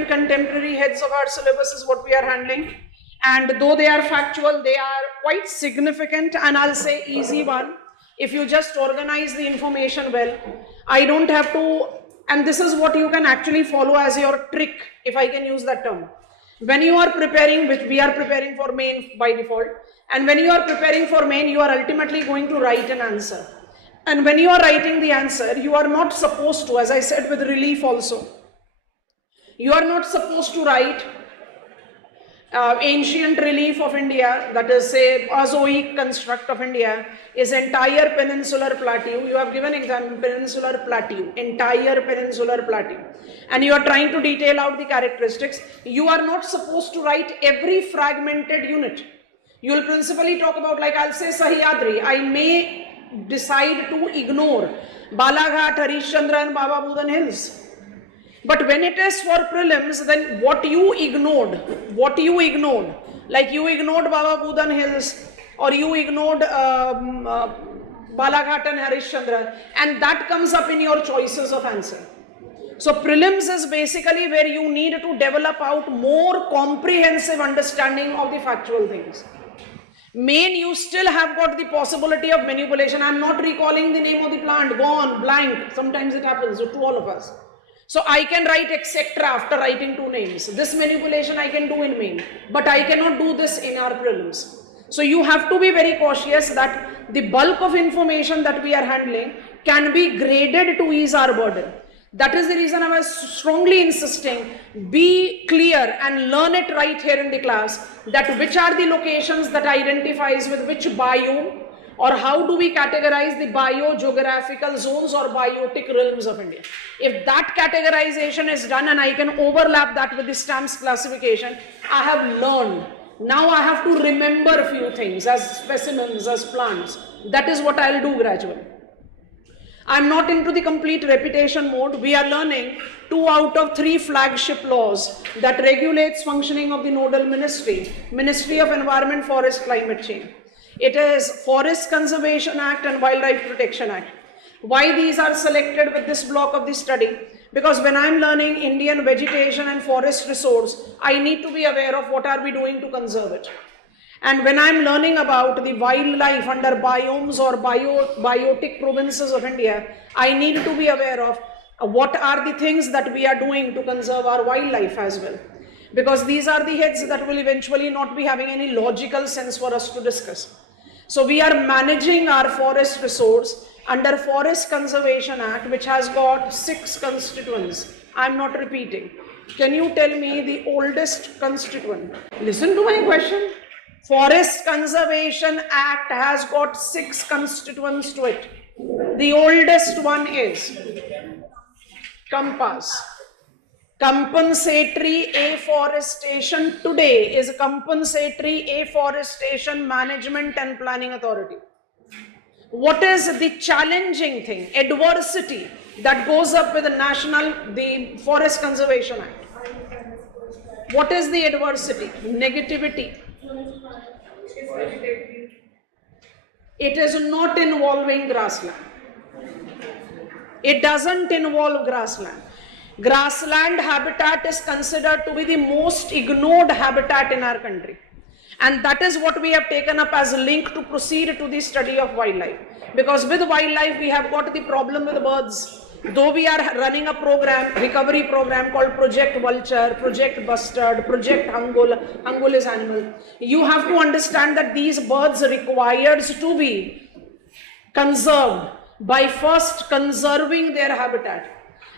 and contemporary heads of our syllabus is what we are handling. And though they are factual, they are quite significant, and I'll say easy one. If you just organize the information well, I don't have to, and this is what you can actually follow as your trick, if I can use that term. When you are preparing, which we are preparing for main by default, and when you are preparing for main, you are ultimately going to write an answer. And when you are writing the answer, you are not supposed to, as I said with relief also, you are not supposed to write ancient relief of India, that is say Azoic construct of India is entire peninsular plateau. You have given example peninsular plateau, entire peninsular plateau, and you are trying to detail out the characteristics. You are not supposed to write every fragmented unit. You will principally talk about, like I'll say Sahyadri. I may decide to ignore Balaghat, Harishchandra and Baba Budan Hills. But when it is for prelims, then what you ignored, like you ignored Baba Budan Hills, or you ignored Balaghat and Harishchandra, and that comes up in your choices of answer. So prelims is basically where you need to develop out more comprehensive understanding of the factual things. Main, you still have got the possibility of manipulation. I'm not recalling the name of the plant, gone, blank. Sometimes it happens to all of us. So I can write etc. after writing two names. This manipulation I can do in main, but I cannot do this in our prelims. So you have to be very cautious that the bulk of information that we are handling can be graded to ease our burden. That is the reason I was strongly insisting, be clear and learn it right here in the class, that which are the locations that identifies with which biome, or how do we categorize the biogeographical zones or biotic realms of India. If that categorization is done and I can overlap that with the stamps classification, I have learned. Now I have to remember a few things as specimens, as plants. That is what I'll do gradually. I'm not into the complete repetition mode. We are learning 2 out of 3 flagship laws that regulates functioning of the nodal ministry, Ministry of Environment, Forest, Climate Change. It is Forest Conservation Act and Wildlife Protection Act. Why these are selected with this block of the study? Because when I'm learning Indian vegetation and forest resource, I need to be aware of what are we doing to conserve it. And when I'm learning about the wildlife under biomes or biotic provinces of India, I need to be aware of what are the things that we are doing to conserve our wildlife as well. Because these are the heads that will eventually not be having any logical sense for us to discuss. So we are managing our forest resource under Forest Conservation Act, which has got 6 constituents. I'm not repeating. Can you tell me the oldest constituent? Listen to my question. Forest Conservation Act has got 6 constituents to it. The oldest one is COMPAS. Compensatory Afforestation today is Compensatory Afforestation Management and Planning Authority. What is the challenging thing, adversity that goes up with the Forest Conservation Act? What is the adversity? Negativity. It is not involving grassland. It doesn't involve grassland. Grassland habitat is considered to be the most ignored habitat in our country. And that is what we have taken up as a link to proceed to the study of wildlife. Because with wildlife, we have got the problem with birds. Though we are running a program, recovery program called Project Vulture, Project Bustard, Project Hangul. Hangul is animal. You have to understand that these birds required to be conserved by first conserving their habitat.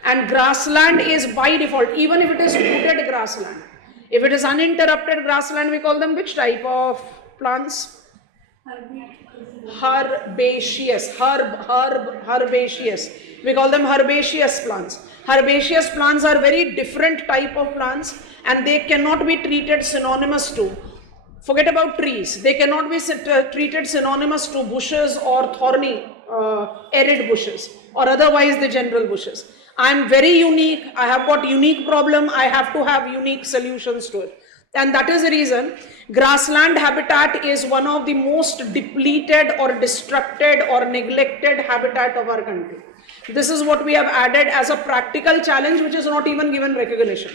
And grassland is by default, even if it is wooded grassland. If it is uninterrupted grassland, we call them which type of plants? Herbaceous. Herbaceous. We call them herbaceous plants. Herbaceous plants are very different type of plants, and they cannot be treated synonymous to. Forget about trees. They cannot be treated synonymous to bushes or thorny, arid bushes, or otherwise the general bushes. I am very unique. I have got unique problem. I have to have unique solutions to it. And that is the reason grassland habitat is one of the most depleted or destructed or neglected habitat of our country. This is what we have added as a practical challenge, which is not even given recognition.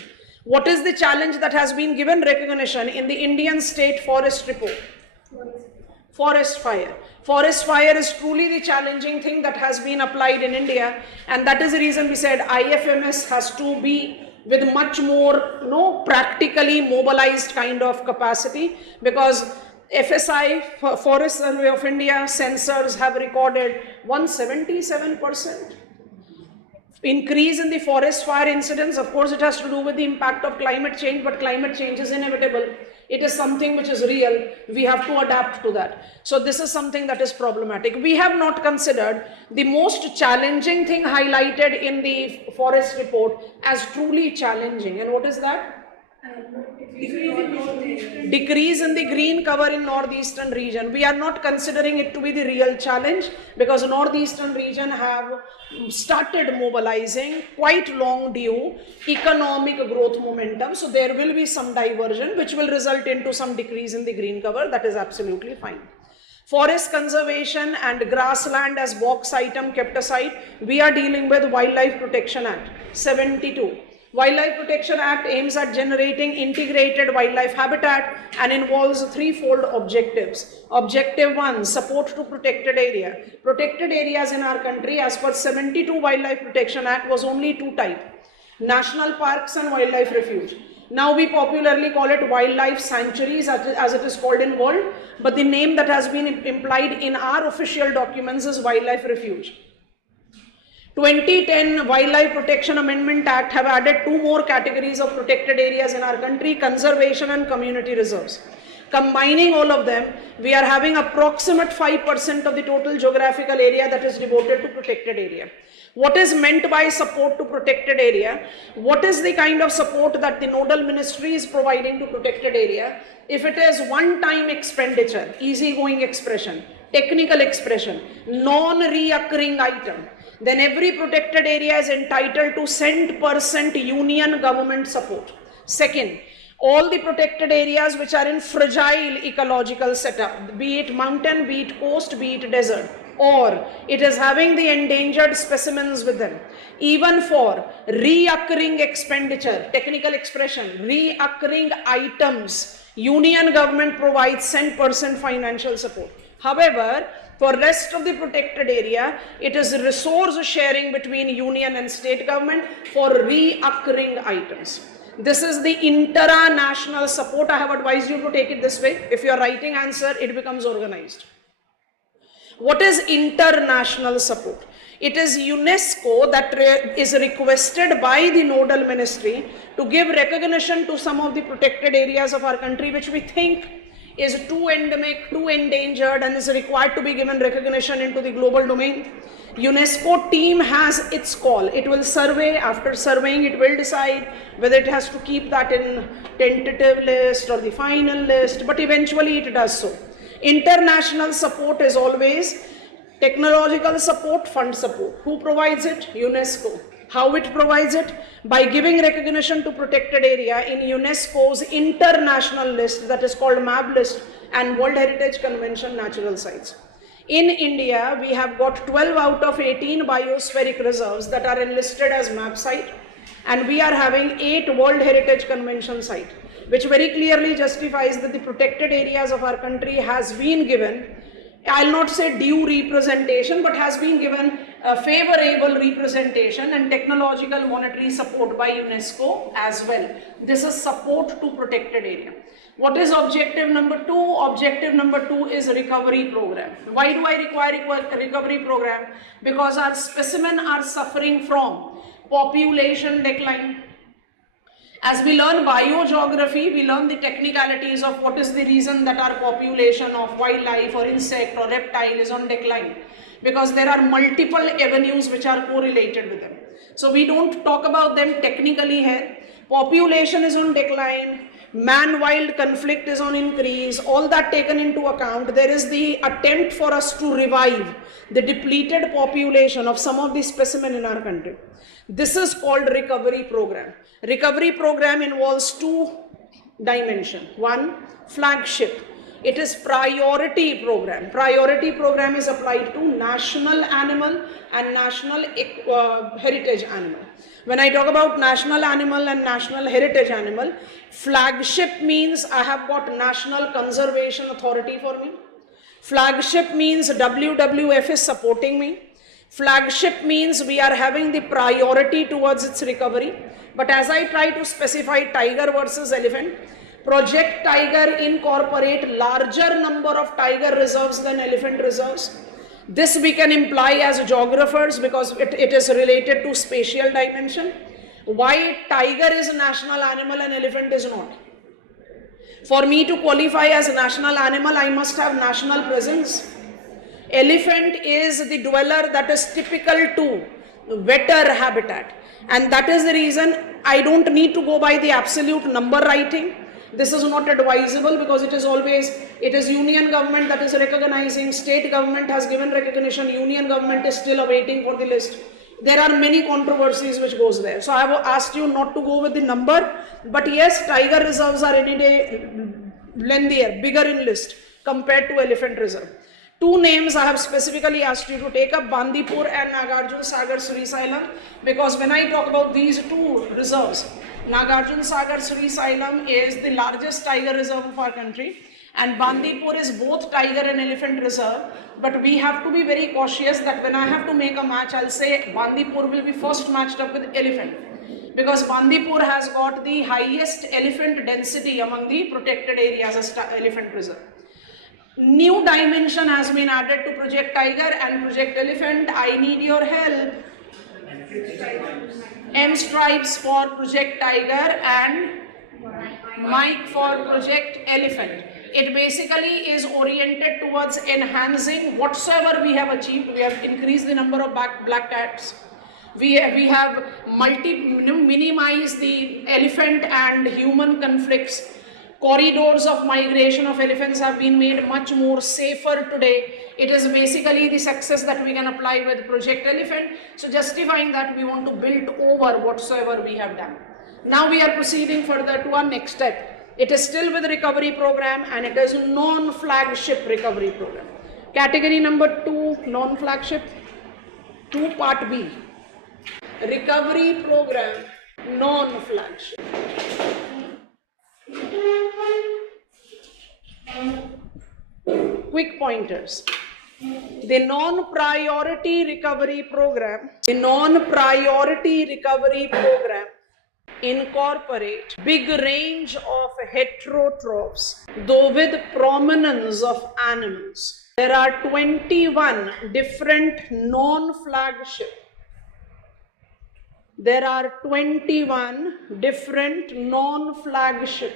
What is the challenge that has been given recognition in the Indian State Forest Report? Forest fire. Forest fire is truly the challenging thing that has been applied in India, and that is the reason we said IFMS has to be with much more practically mobilized kind of capacity, because FSI, Forest Survey of India, sensors have recorded 177% increase in the forest fire incidents. Of course, it has to do with the impact of climate change, but climate change is inevitable. It is something which is real. We have to adapt to that. So this is something that is problematic. We have not considered the most challenging thing highlighted in the forest report as truly challenging. And what is that? Decrease in the green cover in northeastern region. We are not considering it to be the real challenge, because northeastern region have started mobilizing quite long due economic growth momentum. So there will be some diversion which will result into some decrease in the green cover. That is absolutely fine. Forest conservation and grassland as box item kept aside. We are dealing with Wildlife Protection Act 72. Wildlife Protection Act aims at generating integrated wildlife habitat and involves threefold objectives. Objective 1, support to protected area. Protected areas in our country as per 72 Wildlife Protection Act was only two types: national parks and wildlife refuge. Now we popularly call it wildlife sanctuaries as it is called in world, but the name that has been implied in our official documents is wildlife refuge. 2010 Wildlife Protection Amendment Act have added two more categories of protected areas in our country: conservation and community reserves. Combining all of them, we are having approximate 5% of the total geographical area that is devoted to protected area. What is meant by support to protected area? What is the kind of support that the nodal ministry is providing to protected area? If it is one-time expenditure, easygoing expression, technical expression, non-reoccurring item, then every protected area is entitled to 100% union government support. Second, all the protected areas which are in fragile ecological setup, be it mountain, be it coast, be it desert, or it is having the endangered specimens with them, even for reoccurring expenditure, technical expression, reoccurring items, union government provides 100% financial support. However, for rest of the protected area, it is resource sharing between union and state government for reoccurring items. This is the international support. I have advised you to take it this way. If you are writing answer, it becomes organized. What is international support? It is UNESCO that is requested by the nodal ministry to give recognition to some of the protected areas of our country which we think is too endemic, too endangered, and is required to be given recognition into the global domain. UNESCO team has its call. It will survey. After surveying, it will decide whether it has to keep that in tentative list or the final list, but eventually it does so. International support is always technological support, fund support. Who provides it? UNESCO. How it provides it? By giving recognition to protected area in UNESCO's international list that is called MAB list and World Heritage Convention natural sites. In India, we have got 12 out of 18 biospheric reserves that are enlisted as MAB site, and we are having 8 World Heritage Convention site, which very clearly justifies that the protected areas of our country has been given, I'll not say due representation, but has been given a favorable representation and technological monetary support by UNESCO as well. This is support to protected area. What is objective number 2? Objective number 2 is recovery program. Why do I require recovery program? Because our specimens are suffering from population decline. As we learn biogeography, we learn the technicalities of what is the reason that our population of wildlife or insect or reptile is on decline. Because there are multiple avenues which are correlated with them. So we don't talk about them technically here. Population is on decline, man-wild conflict is on increase, all that taken into account, there is the attempt for us to revive the depleted population of some of the specimen in our country. This is called recovery program. Recovery program involves two dimensions. One, flagship. It is priority program. Priority program is applied to national animal and national heritage animal. When I talk about national animal and national heritage animal, flagship means I have got National Conservation Authority for me. Flagship means WWF is supporting me. Flagship means we are having the priority towards its recovery. But as I try to specify tiger versus elephant, Project Tiger incorporate larger number of tiger reserves than elephant reserves. This we can imply as geographers because it is related to spatial dimension. Why tiger is a national animal and elephant is not? For me to qualify as a national animal, I must have national presence. Elephant is the dweller that is typical to wetter habitat. And that is the reason I don't need to go by the absolute number writing. This is not advisable because it is union government that is recognizing, state government has given recognition, union government is still awaiting for the list. There are many controversies which goes there. So I have asked you not to go with the number, but yes, tiger reserves are any day lengthier, bigger in list compared to elephant reserve. Two names I have specifically asked you to take up, Bandipur and Nagarjun Sagar Srisailam, because when I talk about these two reserves, Nagarjun Sagar Srisailam is the largest tiger reserve of our country, and Bandipur is both tiger and elephant reserve. But we have to be very cautious that when I have to make a match, I'll say Bandipur will be first matched up with elephant, because Bandipur has got the highest elephant density among the protected areas as elephant reserve. New dimension has been added to Project Tiger and Project Elephant. I need your help. M stripes for Project Tiger and Mike for Project Elephant. It basically is oriented towards enhancing whatsoever we have achieved. We have increased the number of black cats. We have minimized the elephant and human conflicts. Corridors of migration of elephants have been made much more safer today. It is basically the success that we can apply with Project Elephant. So justifying that, we want to build over whatsoever we have done. Now we are proceeding further to our next step. It is still with recovery program and it is non-flagship recovery program. Category number 2, non-flagship. 2 part B. Recovery program, non-flagship. Quick pointers. The non-priority recovery program incorporate big range of heterotrophs, though with prominence of animals. There are 21 different non-flagship. There are 21 different non-flagship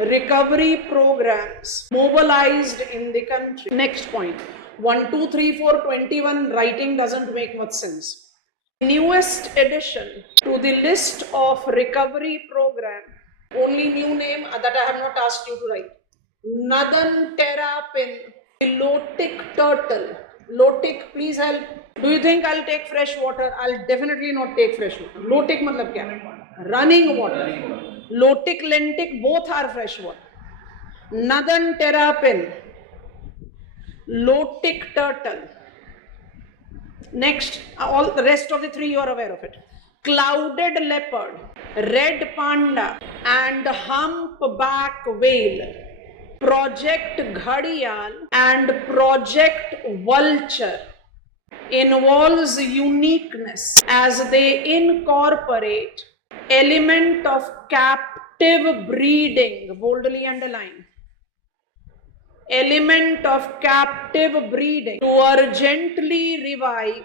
recovery programs mobilized in the country. Next point. 1, 2, 3, 4, 21 writing doesn't make much sense. Newest addition to the list of recovery program, only new name that I have not asked you to write. Nadan terrapin, lotic turtle. Lotic, please help. Do you think I'll take fresh water? I'll definitely not take fresh water. Lotic matlab kya? Running water. Lotic, lentic, both are fresh water. Nadan terrapin, lotic turtle. Next, all the rest of the 3 you are aware of it. Clouded leopard, red panda and humpback whale. Project Ghadiyal and Project Vulture involves uniqueness as they incorporate element of captive breeding, boldly underline, element of captive breeding to urgently revive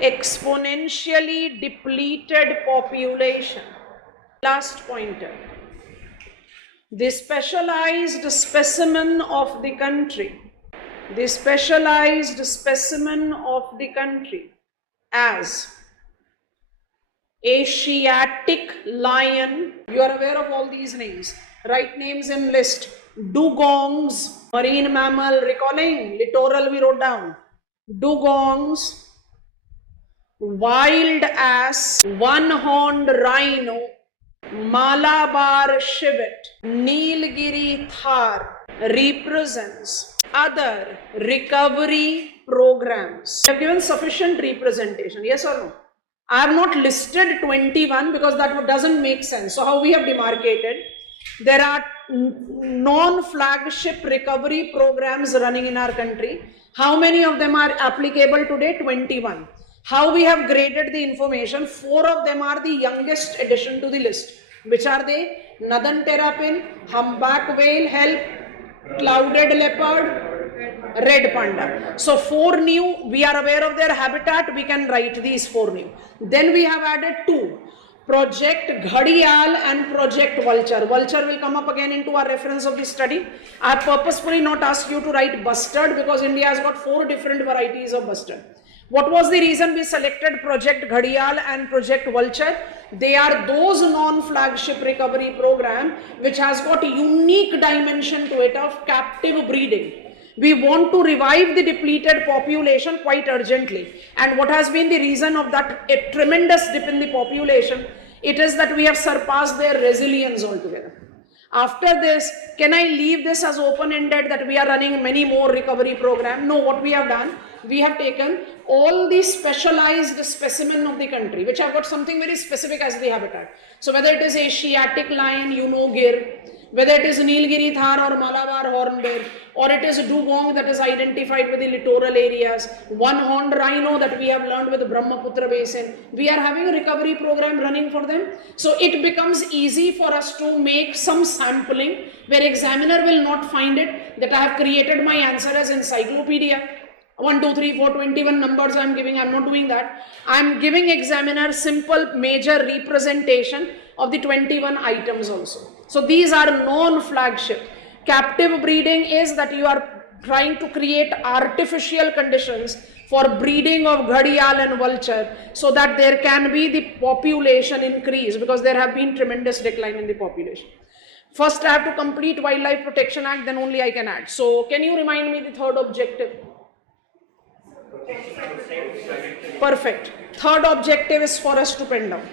exponentially depleted population. Last pointer. The specialized specimen of the country, as Asiatic lion. You are aware of all these names. Write names in list. Dugongs, marine mammal, recalling, littoral we wrote down. Dugongs, wild ass, one-horned rhino, Malabar civet, Nilgiri Thar, represents other recovery programs. I have given sufficient representation, yes or no? I have not listed 21 because that doesn't make sense. So how we have demarcated, there are non-flagship recovery programs running in our country. How many of them are applicable today? 21. How we have graded the information, 4 of them are the youngest addition to the list. Which are they? Northern terrapin, humpback whale, help, clouded leopard, red panda. So 4 new, we are aware of their habitat, we can write these 4 new. Then we have added 2. Project Ghadiyal and Project Vulture. Vulture will come up again into our reference of the study. I have purposefully not asked you to write bustard because India has got 4 different varieties of bustard. What was the reason we selected Project Ghadiyal and Project Vulture? They are those non-flagship recovery program which has got a unique dimension to it of captive breeding. We want to revive the depleted population quite urgently. And what has been the reason of that a tremendous dip in the population? It is that we have surpassed their resilience altogether. After this, can I leave this as open-ended that we are running many more recovery programs? No, what we have done, we have taken all the specialized specimen of the country, which have got something very specific as the habitat. So whether it is Asiatic lion, gir, whether it is Nilgiri Thar or Malabar hornbill, or it is dugong that is identified with the littoral areas, one-horned rhino that we have learned with the Brahmaputra basin, we are having a recovery program running for them. So it becomes easy for us to make some sampling where examiner will not find it that I have created my answer as encyclopedia. 1, 2, 3, 4, 21 numbers I am giving. I am not doing that. I am giving examiner simple major representation of the 21 items also. So these are non-flagship. Captive breeding is that you are trying to create artificial conditions for breeding of Ghadiyal and Vulture so that there can be the population increase because there have been tremendous decline in the population. First I have to complete Wildlife Protection Act, then only I can add. So can you remind me the third objective? Perfect. Third objective is for us to pen down.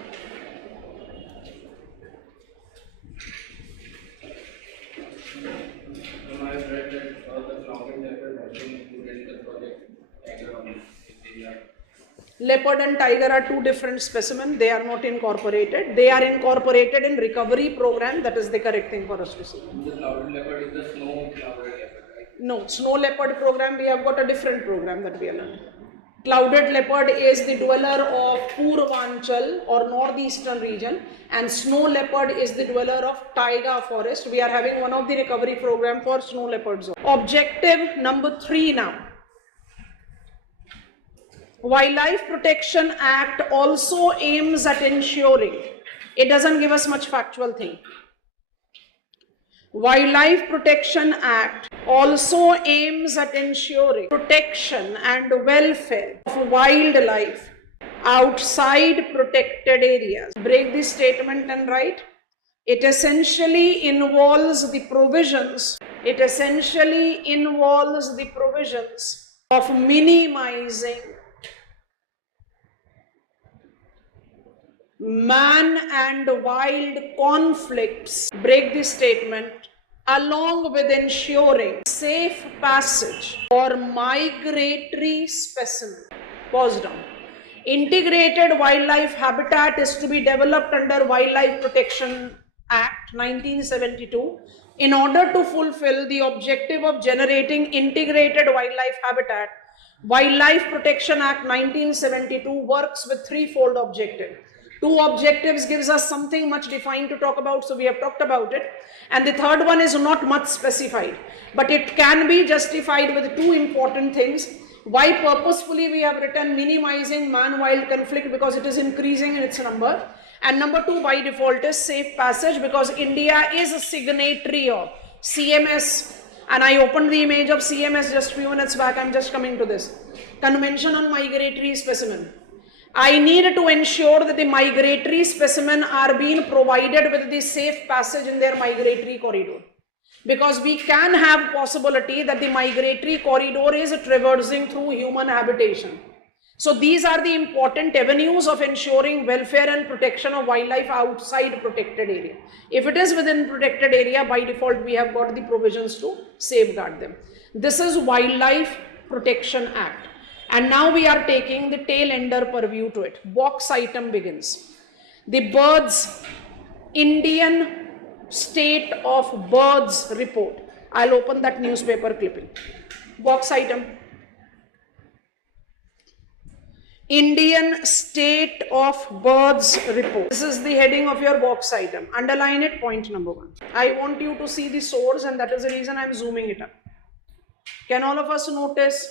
Leopard and tiger are 2 different specimens. They are not incorporated. They are incorporated in recovery program. That is the correct thing for us to see. The clouded leopard is the snow clouded leopard, right? No, snow leopard program, we have got a different program that we are learning. Clouded leopard is the dweller of Purvanchal or northeastern region, and snow leopard is the dweller of taiga forest. We are having one of the recovery program for snow leopards. Objective number 3 now. Wildlife Protection Act also aims at ensuring, it doesn't give us much factual thing. Wildlife Protection Act also aims at ensuring protection and welfare of wildlife outside protected areas. Break this statement and write. It essentially involves the provisions. It essentially involves the provisions of minimizing man and wild conflicts, break this statement, along with ensuring safe passage for migratory specimens. Pause down. Integrated wildlife habitat is to be developed under Wildlife Protection Act 1972 in order to fulfill the objective of generating integrated wildlife habitat. Wildlife Protection Act 1972 works with threefold objective. 2 objectives gives us something much defined to talk about, so we have talked about it. And the third one is not much specified, but it can be justified with 2 important things. Why purposefully we have written minimizing man-wild conflict, because it is increasing in its number. And number 2 by default is safe passage, because India is a signatory of CMS. And I opened the image of CMS just few minutes back. I'm just coming to this. Convention on Migratory Specimen. I need to ensure that the migratory specimen are being provided with the safe passage in their migratory corridor. Because we can have possibility that the migratory corridor is traversing through human habitation. So these are the important avenues of ensuring welfare and protection of wildlife outside protected area. If it is within protected area, by default we have got the provisions to safeguard them. This is Wildlife Protection Act. And now we are taking the tail ender purview to it. Box item begins. The birds, Indian State of Birds Report. I'll open that newspaper clipping. Box item. Indian State of Birds Report. This is the heading of your box item. Underline it, point number 1. I want you to see the source, and that is the reason I am zooming it up. Can all of us notice?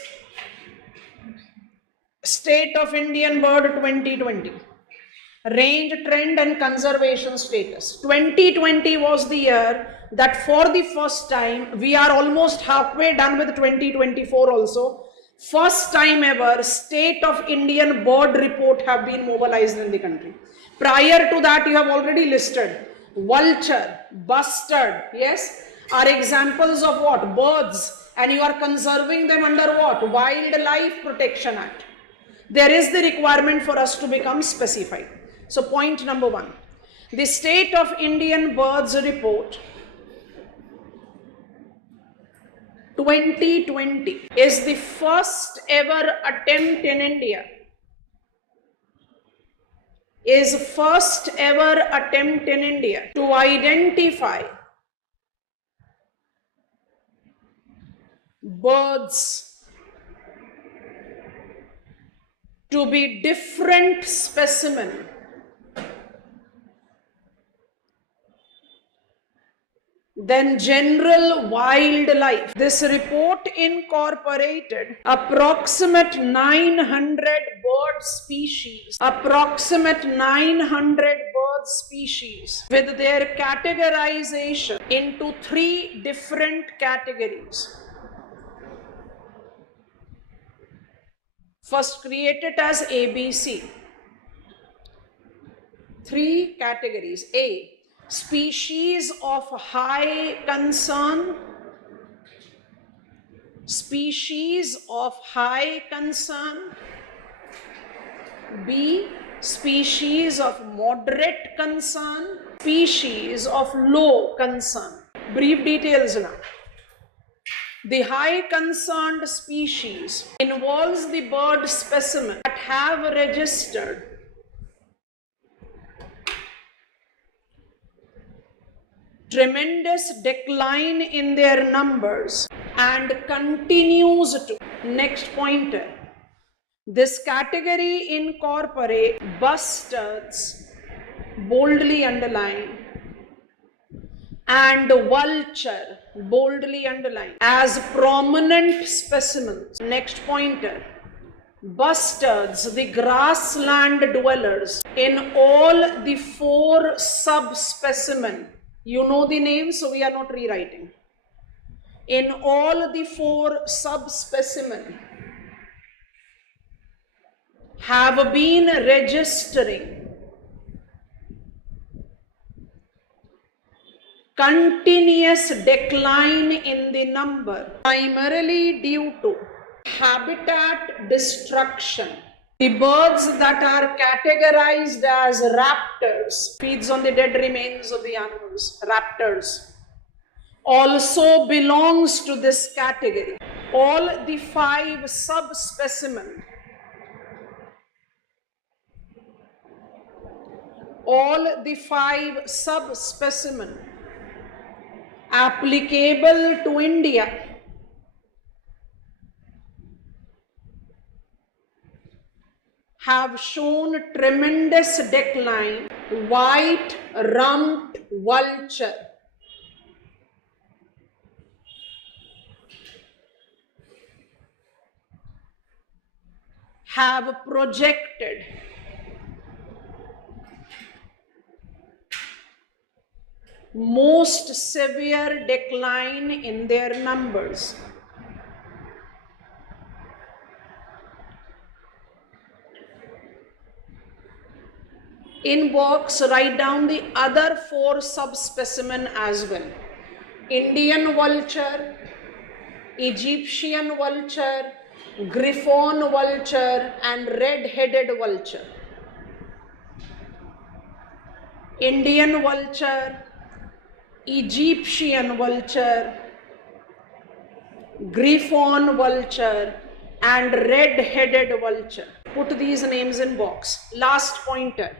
State of Indian Bird 2020. Range, trend and conservation status. 2020 was the year that for the first time, we are almost halfway done with 2024 also. First time ever, State of Indian Bird Report have been mobilized in the country. Prior to that, you have already listed vulture, bustard, yes, are examples of what? Birds, and you are conserving them under what? Wildlife Protection Act. There is the requirement for us to become specified. So point number 1, the State of Indian Birds Report 2020 is the first ever attempt in India, to identify birds to be different specimen than general wildlife. This report incorporated approximate 900 bird species, with their categorization into 3 different categories. First, create it as ABC. 3 categories. A, species of high concern, B, species of moderate concern, species of low concern. Brief details now. The high concerned species involves the bird specimen that have registered tremendous decline in their numbers and continues to. Next pointer. This category incorporates bustards, boldly underlined, and vulture, boldly underlined, as prominent specimens. Next pointer. Bustards, the grassland dwellers, in all the 4 subspecimen. You know the names, so we are not rewriting. In all the 4 subspecimen have been registering continuous decline in the number, primarily due to habitat destruction. The birds that are categorized as raptors, feeds on the dead remains of the animals, raptors, also belongs to this category. All the 5 subspecimen, applicable to India have shown tremendous decline. White rumped vulture, have projected most severe decline in their numbers. In box, write down the other 4 subspecimen as well. Indian vulture, Egyptian vulture, Griffon vulture and red-headed vulture. Indian vulture, Egyptian vulture, Griffon vulture and red-headed vulture. Put these names in box. Last pointer.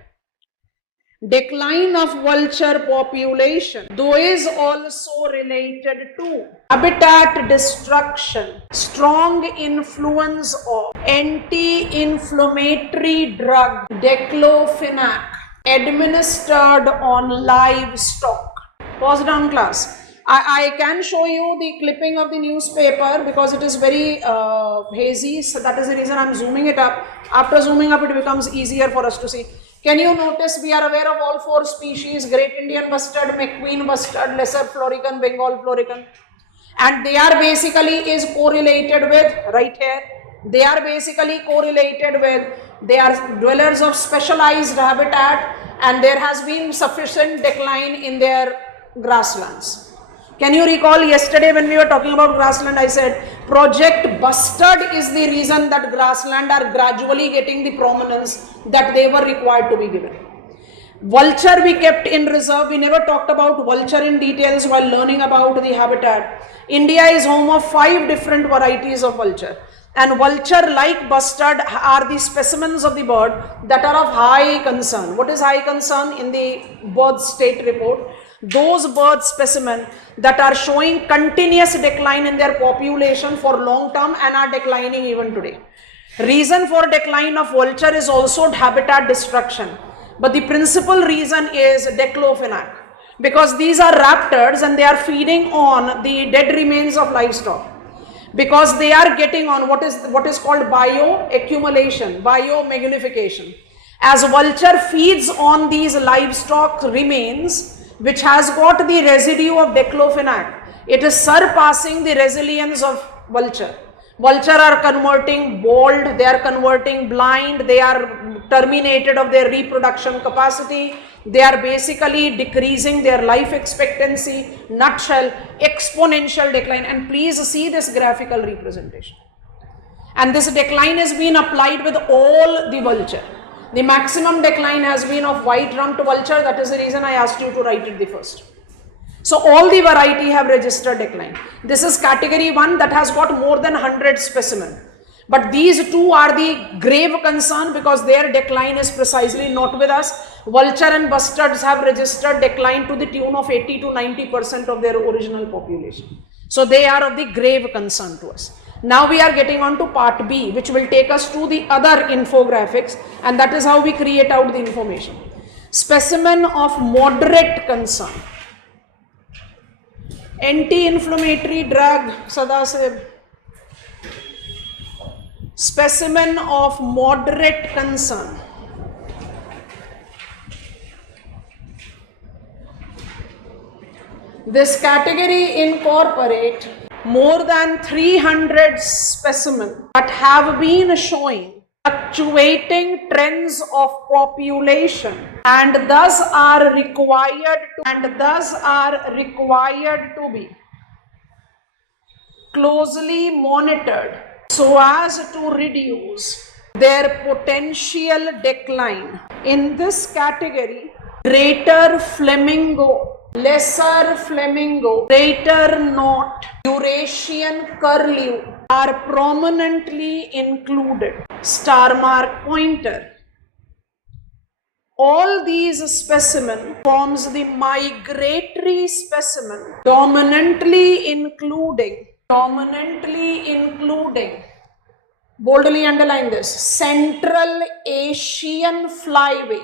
Decline of vulture population, though, is also related to habitat destruction, strong influence of anti-inflammatory drug diclofenac administered on livestock. Pause down, class. I can show you the clipping of the newspaper because it is very hazy, so that is the reason I am zooming it up. After zooming up, it becomes easier for us to see. Can you notice we are aware of all four species: Great Indian Bustard, McQueen Bustard, Lesser Florican, Bengal Florican, and they are basically correlated with, right here, they are basically correlated with, they are dwellers of specialized habitat and there has been sufficient decline in their grasslands. Can you recall yesterday when we were talking about grassland, I said Project Bustard is the reason that grassland are gradually getting the prominence that they were required to be given. Vulture we kept in reserve. We never talked about vulture in details while learning about the habitat. India is home of 5 different varieties of vulture. And vulture, like bustard, are the specimens of the bird that are of high concern. What is high concern in the bird state report? Those bird specimens that are showing continuous decline in their population for long term and are declining even today. Reason for decline of vulture is also habitat destruction. But the principal reason is diclofenac, because these are raptors and they are feeding on the dead remains of livestock. Because they are getting on what is called bioaccumulation, biomagnification. As vulture feeds on these livestock remains, which has got the residue of diclofenac, it is surpassing the resilience of vulture. Vulture are converting bald, they are converting blind, they are terminated of their reproduction capacity, they are basically decreasing their life expectancy. Nutshell, exponential decline. And please see this graphical representation. And this decline has been applied with all the vulture. The maximum decline has been of white-rumped vulture. That is the reason I asked you to write it the first. So all the variety have registered decline. This is category 1 that has got more than 100 specimen. But these two are the grave concern because their decline is precisely not with us. Vulture and bustards have registered decline to the tune of 80 to 90% of their original population. So they are of the grave concern to us. Now we are getting on to part B, which will take us to the other infographics, and that is how we create out the information. Specimen of moderate concern. Anti-inflammatory drug, Sadasib. Specimen of moderate concern. This category incorporates more than 300 specimens that have been showing fluctuating trends of population and thus are required to be closely monitored so as to reduce their potential decline. In this category, greater flamingo, lesser flamingo, greater knot, Eurasian curlew are prominently included. Star mark pointer. All these specimen forms the migratory specimen, dominantly including, boldly underline this, Central Asian flyway.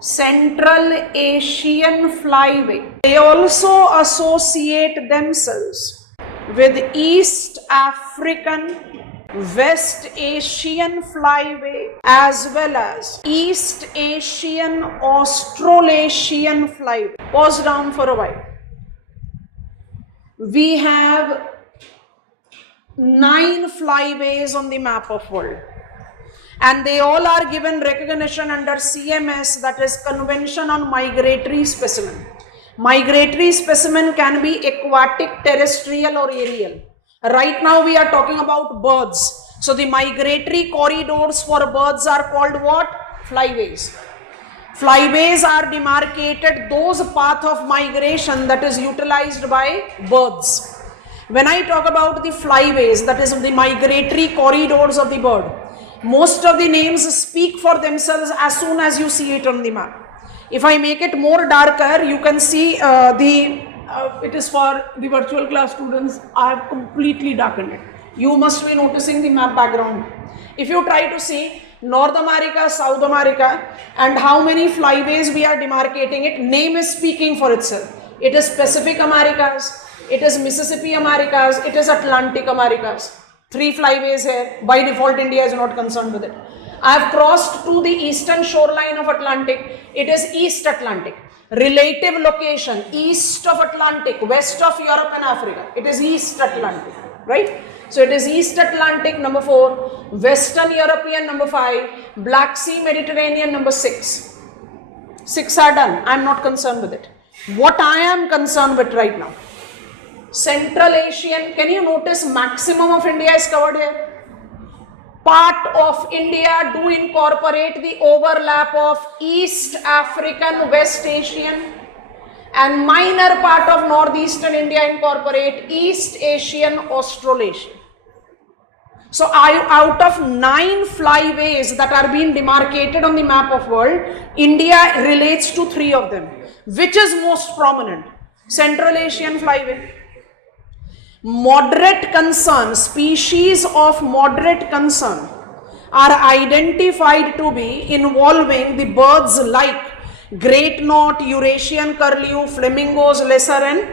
Central Asian flyway. They also associate themselves with East African, West Asian flyway as well as East Asian, Australasian flyway. Pause down for a while. We have 9 flyways on the map of world. And they all are given recognition under CMS, that is Convention on Migratory Specimen. Migratory specimen can be aquatic, terrestrial or aerial. Right now we are talking about birds. So the migratory corridors for birds are called what? Flyways. Flyways are demarcated those path of migration that is utilized by birds. When I talk about the flyways, that is the migratory corridors of the bird, most of the names speak for themselves as soon as you see it on the map. If I make it more darker, you can see it is for the virtual class students. I have completely darkened it. You must be noticing the map background. If you try to see North America, South America, and how many flyways we are demarcating it, name is speaking for itself. It is Pacific Americas, it is Mississippi Americas, it is Atlantic Americas. 3 flyways here. By default, India is not concerned with it. I have crossed to the eastern shoreline of Atlantic. It is East Atlantic. Relative location, east of Atlantic, west of Europe and Africa. It is East Atlantic, right? So it is East Atlantic, number 4, Western European, number 5, Black Sea Mediterranean, number 6. 6 are done. I am not concerned with it. What I am concerned with right now, Central Asian, can you notice maximum of India is covered here? Part of India do incorporate the overlap of East African, West Asian, and minor part of Northeastern India incorporate East Asian, Australasian. So out of 9 flyways that are being demarcated on the map of world, India relates to 3 of them. Which is most prominent? Central Asian flyway. Moderate concern, species of moderate concern are identified to be involving the birds like great knot, Eurasian curlew, flamingos, lesser and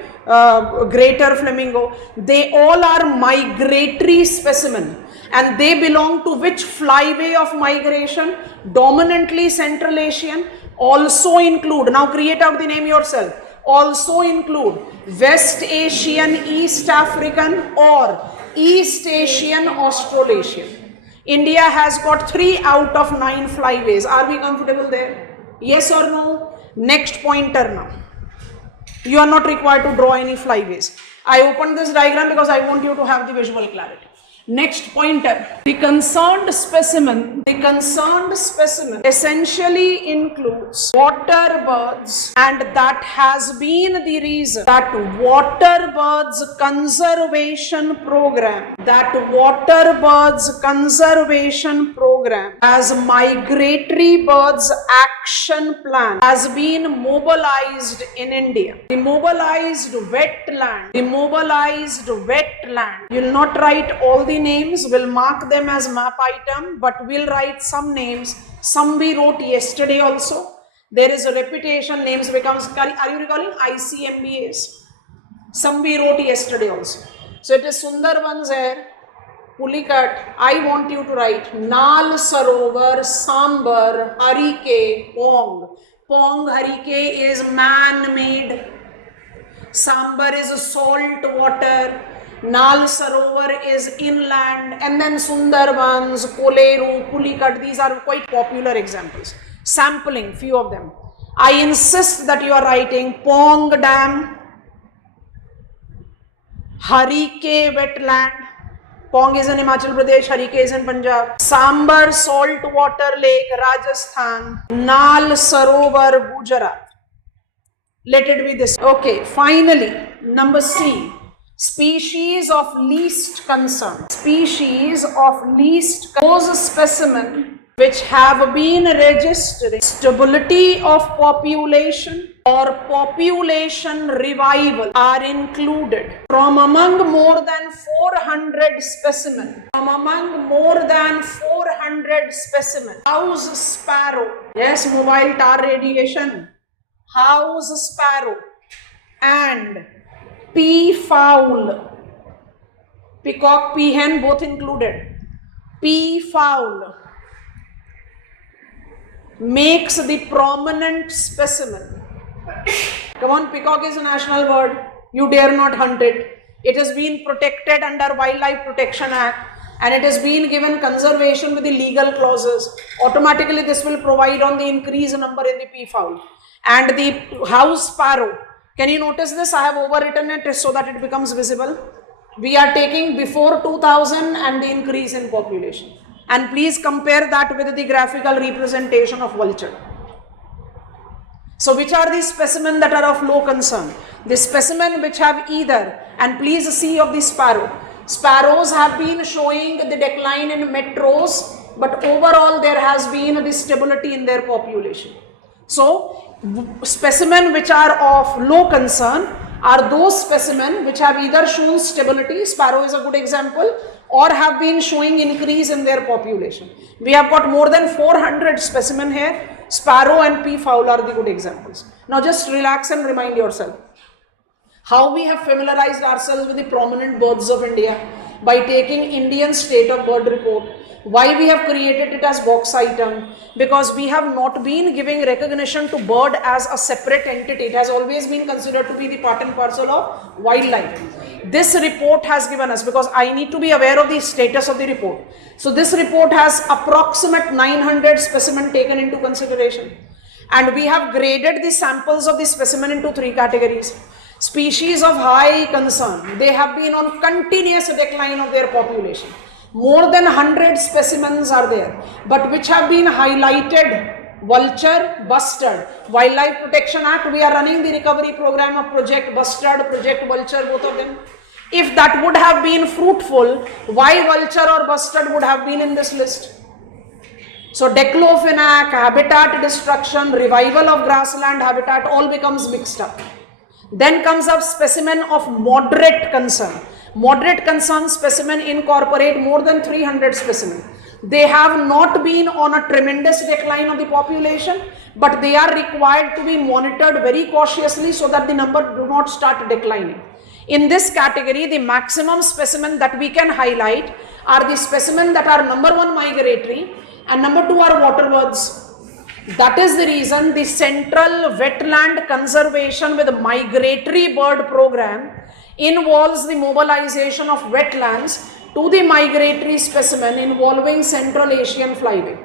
greater flamingo. They all are migratory specimen, and they belong to which flyway of migration? Dominantly Central Asian. Also include, now create out the name yourself, also include West Asian, East African, or East Asian, Australasian. India has got 3 out of 9 flyways. Are we comfortable there? Yes or no? Next pointer now. You are not required to draw any flyways. I opened this diagram because I want you to have the visual clarity. Next pointer. The concerned specimen essentially includes water birds, and that has been the reason that water birds conservation program, as migratory birds action plan has been mobilized in India. The mobilized wetland, you will not write all the names, will mark them as map item, but we'll write some names. Some we wrote yesterday also. There is a repetition, names becomes, are you recalling ICMBAs? Some we wrote yesterday also. So it is Sundarbans here, Pulicat. I want you to write Nal Sarovar, Sambar, Harike, Pong. Pong, Harike is man-made. Sambar is salt water. Nal Sarovar is inland, and then Sundarbans, Koleru, Pulicat, these are quite popular examples. Sampling, few of them. I insist that you are writing Pong Dam, Harike wetland, Pong is in Himachal Pradesh, Harike is in Punjab, Sambar saltwater lake, Rajasthan, Nal Sarovar, Gujarat. Let it be this. Okay, finally, number C. Species of least concern. Those specimen which have been registered stability of population or population revival are included from among more than 400 specimen. House sparrow. Yes, mobile tar radiation. House sparrow and peafowl, peacock, peahen, both included. Peafowl makes the prominent specimen. Come on, peacock is a national bird. You dare not hunt it. It has been protected under Wildlife Protection Act, and it has been given conservation with the legal clauses. Automatically, this will provide on the increased number in the peafowl. And the house sparrow. Can you notice this? I have overwritten it so that it becomes visible. We are taking before 2000 and the increase in population. And please compare that with the graphical representation of vulture. So which are the specimens that are of low concern? The specimen which have either, and please see of the sparrow. Sparrows have been showing the decline in metros, but overall there has been the stability in their population. So specimens which are of low concern are those specimens which have either shown stability, sparrow is a good example, or have been showing increase in their population. We have got more than 400 specimens here. Sparrow and peafowl are the good examples. Now just relax and remind yourself how we have familiarized ourselves with the prominent birds of India by taking Indian State of Bird Report. Why we have created it as box item? Because we have not been giving recognition to bird as a separate entity. It has always been considered to be the part and parcel of wildlife. This report has given us, because I need to be aware of the status of the report. So this report has approximate 900 specimens taken into consideration. And we have graded the samples of the specimen into 3 categories. Species of high concern, they have been on continuous decline of their population. More than 100 specimens are there, but which have been highlighted: vulture, bustard. Wildlife Protection Act, we are running the recovery program of Project Bustard, Project Vulture, both of them. If that would have been fruitful, why vulture or bustard would have been in this list? So diclofenac, habitat destruction, revival of grassland habitat, all becomes mixed up. Then comes up specimen of moderate concern. Moderate concern specimen incorporate more than 300 specimens. They have not been on a tremendous decline of the population, but they are required to be monitored very cautiously so that the number do not start declining. In this category, the maximum specimen that we can highlight are the specimen that are number 1 migratory and number 2 are water birds. That is the reason the Central Wetland Conservation with Migratory Bird Program involves the mobilization of wetlands to the migratory specimen involving Central Asian flyway.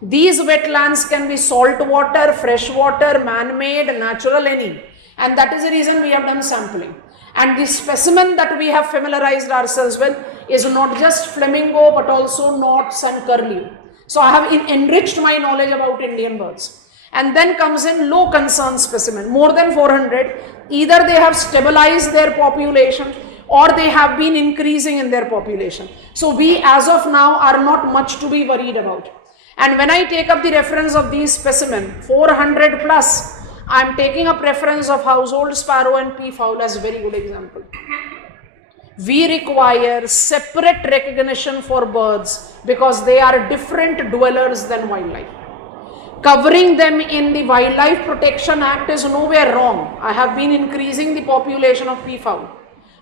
These wetlands can be salt water, fresh water, man-made, natural, any. And that is the reason we have done sampling. And the specimen that we have familiarized ourselves with is not just flamingo but also knots and curlew. So I have enriched my knowledge about Indian birds. And then comes in low concern specimen, more than 400. Either they have stabilized their population or they have been increasing in their population. So we as of now are not much to be worried about. And when I take up the reference of these specimen, 400 plus, I am taking up reference of household sparrow and peafowl as a very good example. We require separate recognition for birds because they are different dwellers than wildlife. Covering them in the Wildlife Protection Act is nowhere wrong. I have been increasing the population of peafowl,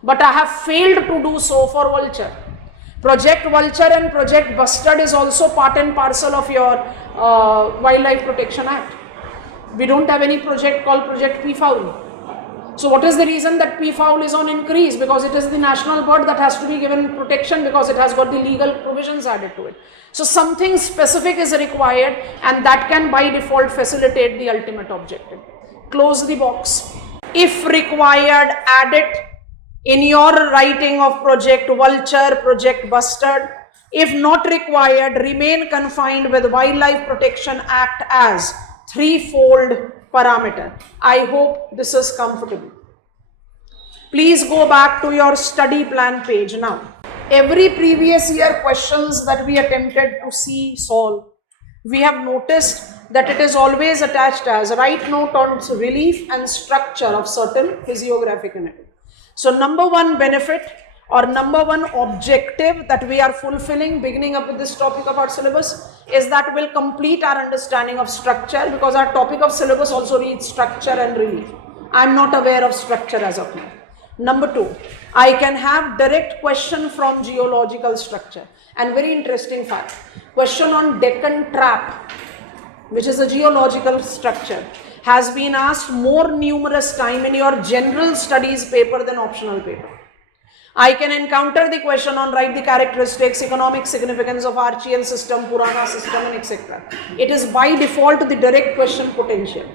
but I have failed to do so for vulture. Project Vulture and Project Bustard is also part and parcel of your Wildlife Protection Act. We don't have any project called Project Peafowl. So what is the reason that peafowl is on increase? Because it is the national bird that has to be given protection because it has got the legal provisions added to it. So something specific is required and that can by default facilitate the ultimate objective. Close the box. If required, add it in your writing of Project Vulture, Project Bustard. If not required, remain confined with Wildlife Protection Act as threefold parameter. I hope this is comfortable. Please go back to your study plan page now. Every previous year questions that we attempted to solve, we have noticed that it is always attached as write note on relief and structure of certain physiographic unit. So number 1 benefit or number 1 objective that we are fulfilling beginning up with this topic of our syllabus is that will complete our understanding of structure, because our topic of syllabus also reads structure and relief. I am not aware of structure as of now. Number 2, I can have direct question from geological structure, and very interesting fact, question on Deccan Trap, which is a geological structure, has been asked more numerous time in your general studies paper than optional paper. I can encounter the question on write the characteristics, economic significance of Archean system, Purana system, and etc. It is by default the direct question potential.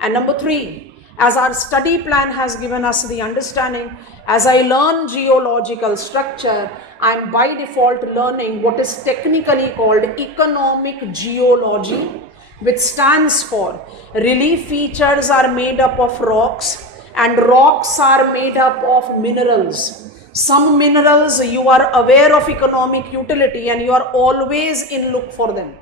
And number 3, as our study plan has given us the understanding, as I learn geological structure, I am by default learning what is technically called economic geology, which stands for relief features are made up of rocks and rocks are made up of minerals. Some minerals you are aware of economic utility and you are always in look for them.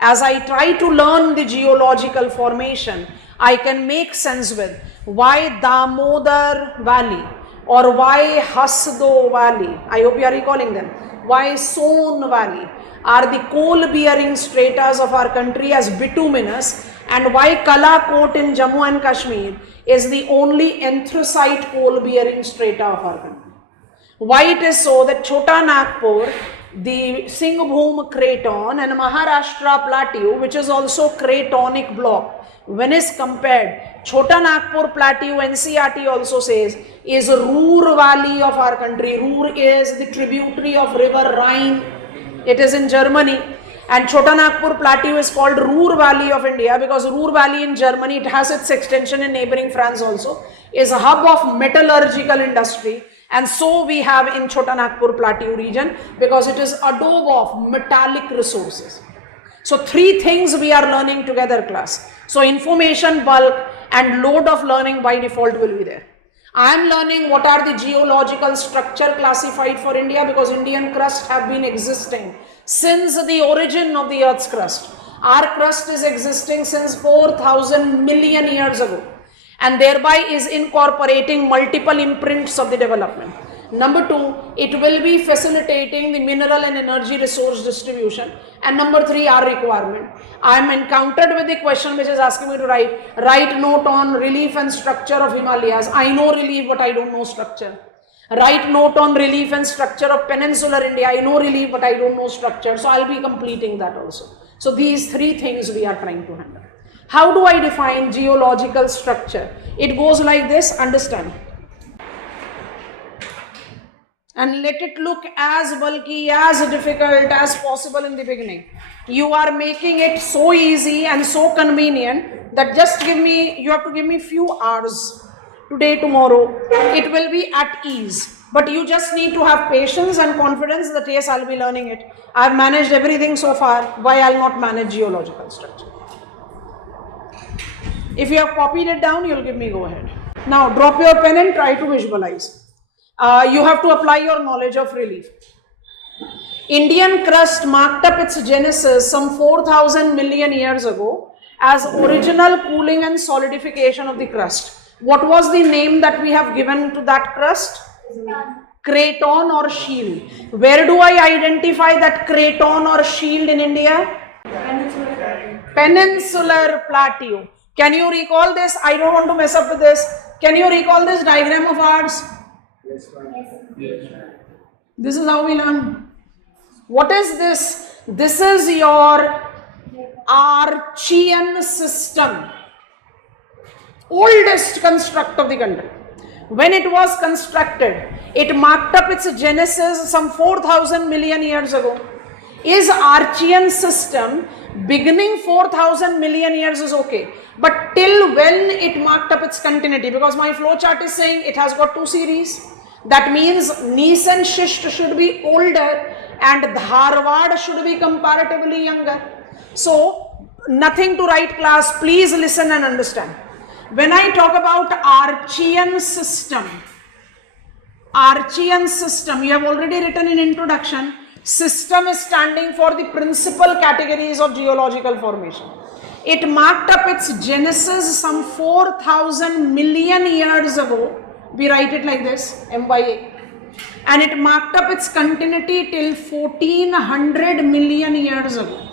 As I try to learn the geological formation, I can make sense with why Damodar Valley or why Hasdo Valley, I hope you are recalling them, why Son Valley are the coal bearing stratas of our country as bituminous, and why Kalakot in Jammu and Kashmir is the only anthracite coal bearing strata of our country. Why it is so that Chota Nagpur, the Singhbhum Craton and Maharashtra Plateau, which is also cratonic block, when is compared, Chota Nagpur Plateau, NCERT also says, is Ruhr Valley of our country. Ruhr is the tributary of river Rhine. It is in Germany. And Chota Nagpur Plateau is called Ruhr Valley of India because Ruhr Valley in Germany, it has its extension in neighboring France also, is a hub of metallurgical industry. And so we have in Chota Nagpur Plateau region because it is adobe of metallic resources. So three things we are learning together, class. So information bulk and load of learning by default will be there. I am learning what are the geological structure classified for India because Indian crust have been existing since the origin of the earth's crust. Our crust is existing since 4,000 million years ago and thereby is incorporating multiple imprints of the development. Number two, it will be facilitating the mineral and energy resource distribution. And number three, our requirement. I am encountered with the question which is asking me to write note on relief and structure of Himalayas. I know relief, but I don't know structure. Write note on relief and structure of peninsular India. I know relief, but I don't know structure. So I'll be completing that also. So these three things we are trying to handle. How do I define geological structure? It goes like this, understand. And let it look as bulky, as difficult as possible in the beginning. You are making it so easy and so convenient that just you have to give me few hours. Today, tomorrow, it will be at ease. But you just need to have patience and confidence that yes, I'll be learning it. I've managed everything so far. Why I'll not manage geological structure? If you have copied it down, you'll give me go ahead. Now, drop your pen and try to visualize. You have to apply your knowledge of relief. Indian crust marked up its genesis some 4,000 million years ago as original cooling and solidification of the crust. What was the name that we have given to that crust? Craton or shield. Where do I identify that craton or shield in India? Peninsular Plateau. Can you recall this? I don't want to mess up with this. Can you recall this diagram of ours? Yes. This is how we learn. What is this? This is your Archean system. Oldest construct of the country. When it was constructed, it marked up its genesis some 4,000 million years ago. Is Archean system beginning 4,000 million years is okay. But till when it marked up its continuity? Because my flowchart is saying it has got two series. That means Gneiss and Schist should be older and Dharwad should be comparatively younger. So, nothing to write, class. Please listen and understand. When I talk about Archean system, you have already written in introduction, system is standing for the principal categories of geological formation. It marked up its genesis some 4,000 million years ago. We write it like this, MYA. And it marked up its continuity till 1400 million years ago.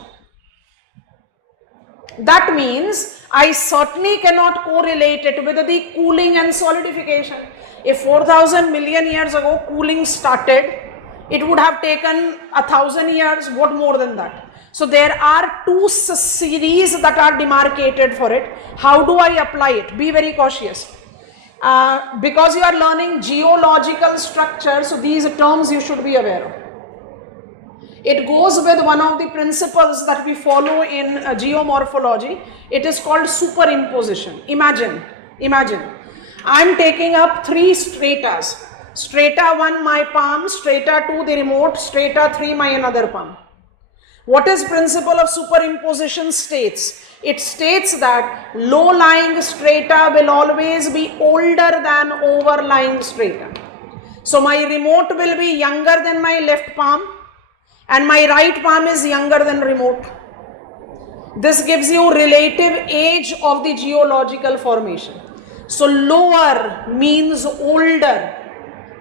That means I certainly cannot correlate it with the cooling and solidification. If 4,000 million years ago cooling started, it would have taken 1,000 years, what more than that? So there are two series that are demarcated for it. How do I apply it? Be very cautious. Because you are learning geological structure, so these terms you should be aware of. It goes with one of the principles that we follow in geomorphology. It is called superimposition. Imagine Imagine, I'm taking up 3 stratas. Strata 1 my palm, strata 2 the remote, strata 3 my another palm. What is principle of superimposition states? It states that low-lying strata will always be older than overlying strata. So my remote will be younger than my left palm and my right palm is younger than remote. This gives you relative age of the geological formation. So lower means older,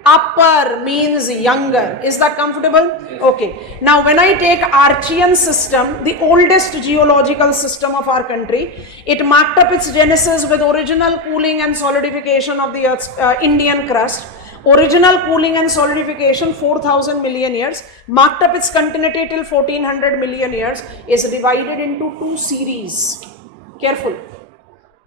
upper means younger. Is that comfortable? Okay. Now when I take Archean system, the oldest geological system of our country, it marked up its genesis with original cooling and solidification of the Earth's Indian crust. Original cooling and solidification 4,000 million years, marked up its continuity till 1400 million years, is divided into 2 series. Careful.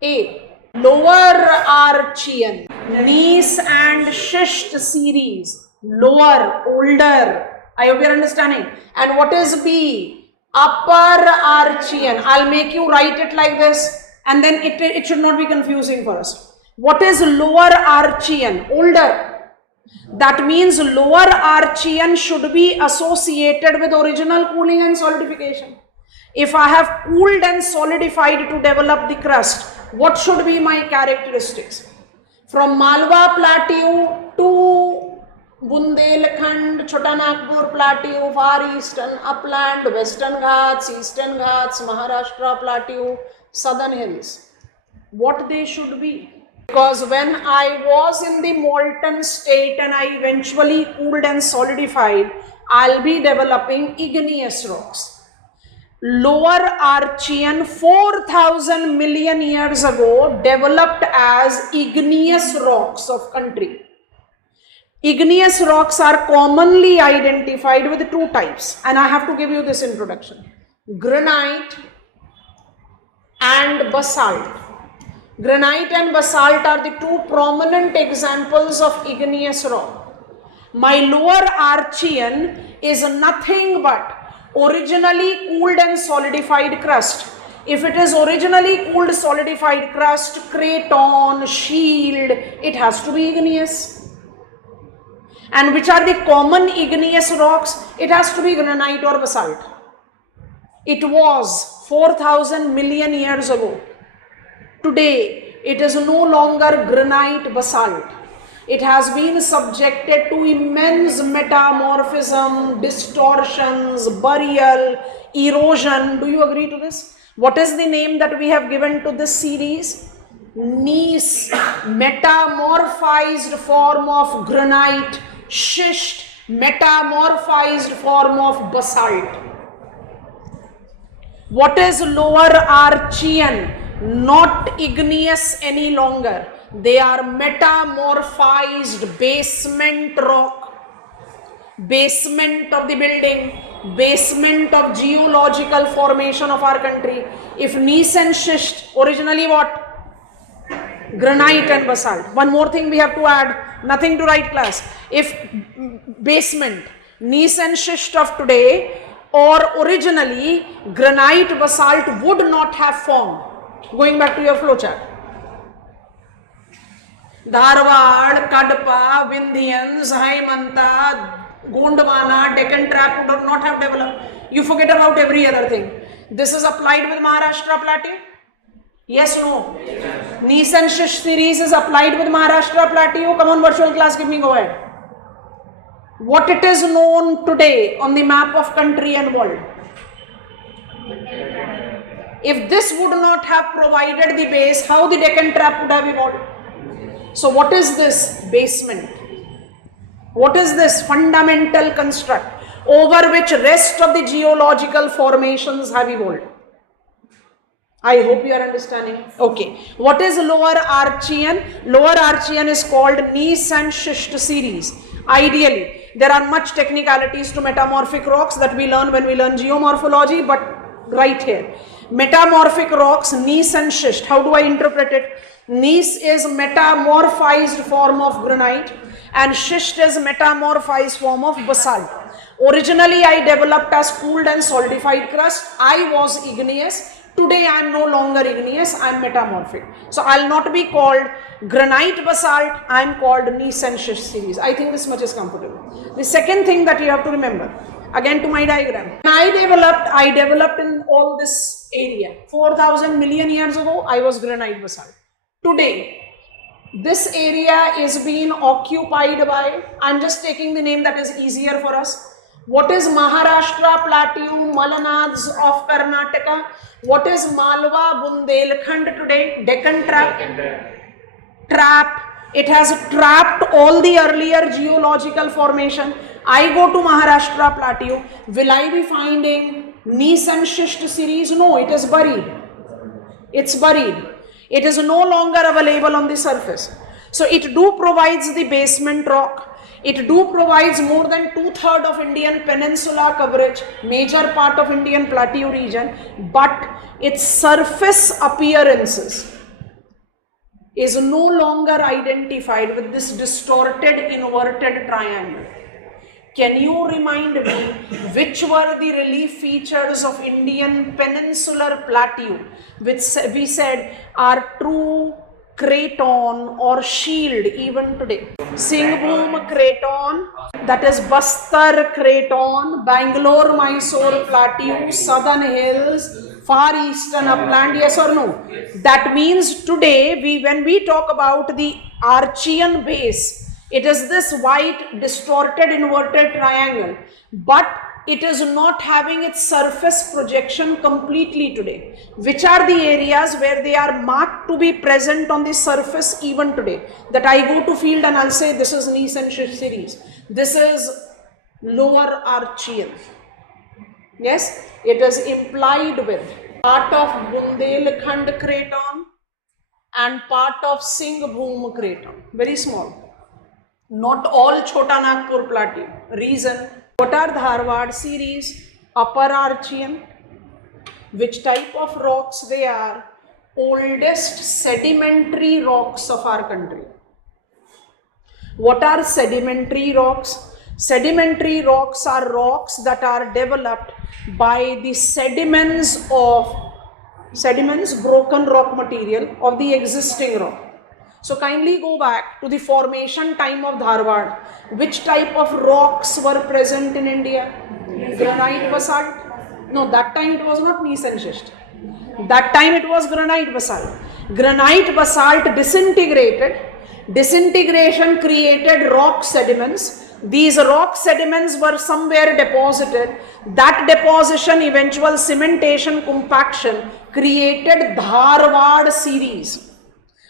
A, lower Archean, gneiss and schist series, lower, older. I hope you are understanding. And what is B? Upper Archean. I'll make you write it like this and then it should not be confusing for us. What is lower Archean? Older. That means lower Archean should be associated with original cooling and solidification. If I have cooled and solidified to develop the crust, what should be my characteristics? From Malwa Plateau to Bundelkhand, Chota Nagpur Plateau, Far Eastern Upland, Western Ghats, Eastern Ghats, Maharashtra Plateau, Southern Hills. What they should be? Because when I was in the molten state and I eventually cooled and solidified, I'll be developing igneous rocks. Lower Archean 4,000 million years ago developed as igneous rocks of country. Igneous rocks are commonly identified with 2 types, and I have to give you this introduction. Granite and basalt. Granite and basalt are the 2 prominent examples of igneous rock. My lower Archean is nothing but originally cooled and solidified crust. If it is originally cooled solidified crust, craton, shield, it has to be igneous. And which are the common igneous rocks? It has to be granite or basalt. It was 4,000 million years ago. Today, it is no longer granite basalt. It has been subjected to immense metamorphism, distortions, burial, erosion. Do you agree to this? What is the name that we have given to this series? Gneiss, metamorphized form of granite, schist, metamorphized form of basalt. What is lower Archean? Not igneous any longer. They are metamorphized basement rock, basement of the building, basement of geological formation of our country. If gneiss and schist, originally what? Granite and basalt. One more thing we have to add, nothing to write class. If basement, gneiss and schist of today, or originally granite basalt would not have formed. Going back to your flowchart. Dharwad, Kadpa, Vindhyans, Haimanta, Gondwana, Deccan Trap would not have developed. You forget about every other thing. This is applied with Maharashtra Plateau? Yes, no? Yes. Gneiss and schist series is applied with Maharashtra Plateau. Come on, virtual class, give me go ahead. What it is known today on the map of country and world? If this would not have provided the base, how the Deccan Trap would have evolved? So what is this basement? What is this fundamental construct over which rest of the geological formations have evolved? I hope you are understanding. Okay. What is lower Archean? Lower Archean is called gneiss and schist series. Ideally, there are much technicalities to metamorphic rocks that we learn when we learn geomorphology, but right here. Metamorphic rocks, gneiss and schist. How do I interpret it? Gneiss is metamorphized form of granite and schist is metamorphized form of basalt. Originally, I developed as cooled and solidified crust. I was igneous. Today I am no longer igneous, I am metamorphic. So I'll not be called granite basalt, I am called gneiss and schist series. I think this much is comfortable. The second thing that you have to remember, again to my diagram. When I developed in all this area. 4,000 million years ago, I was granite basalt. Today, this area is being occupied by, I'm just taking the name that is easier for us. What is Maharashtra Plateau, Malanads of Karnataka? What is Malwa, Bundelkhand today? Deccan Trap. It has trapped all the earlier geological formation. I go to Maharashtra Plateau. Will I be finding gneiss and schist series? No, it is buried. It's buried. It is no longer available on the surface. So it do provides the basement rock. It do provides more than 2/3 of Indian peninsula coverage, major part of Indian plateau region, but its surface appearances is no longer identified with this distorted inverted triangle. Can you remind me which were the relief features of Indian peninsular plateau which we said are true craton or shield even today? Singhbhum craton, that is Bastar craton, Bangalore Mysore plateau, southern hills, far eastern upland, yes or no? That means today when we talk about the Archean base, it is this white distorted inverted triangle, but it is not having its surface projection completely today. Which are the areas where they are marked to be present on the surface even today? That I go to field and I'll say this is gneiss and schist series. This is lower Archean. Yes, it is implied with part of Bundelkhand craton and part of Singhbhum craton. Very small. Not all Chota Nagpur plateau. Reason, what are Dharwad series? Upper Archean. Which type of rocks they are? Oldest sedimentary rocks of our country. What are sedimentary rocks? Sedimentary rocks are rocks that are developed by the sediments, broken rock material of the existing rock. So kindly go back to the formation time of Dharwad. Which type of rocks were present in India? Granite basalt? No, that time it was not gneiss and schist. That time it was granite basalt. Granite basalt disintegrated. Disintegration created rock sediments. These rock sediments were somewhere deposited. That deposition, eventual cementation, compaction created Dharwad series.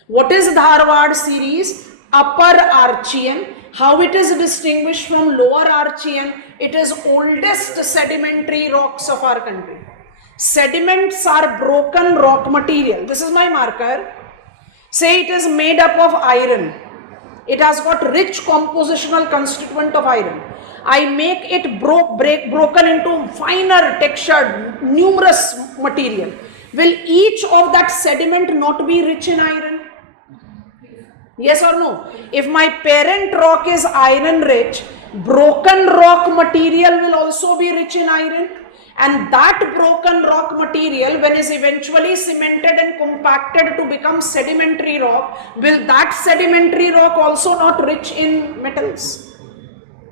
What is Dharwad series? Upper Archean. How it is distinguished from lower Archean? It is oldest sedimentary rocks of our country. Sediments are broken rock material. This is my marker. Say it is made up of iron. It has got rich compositional constituent of iron. I make it broken into finer textured, numerous material. Will each of that sediment not be rich in iron? Yes or no? If my parent rock is iron rich, broken rock material will also be rich in iron, and that broken rock material, when is eventually cemented and compacted to become sedimentary rock, will that sedimentary rock also not rich in metals?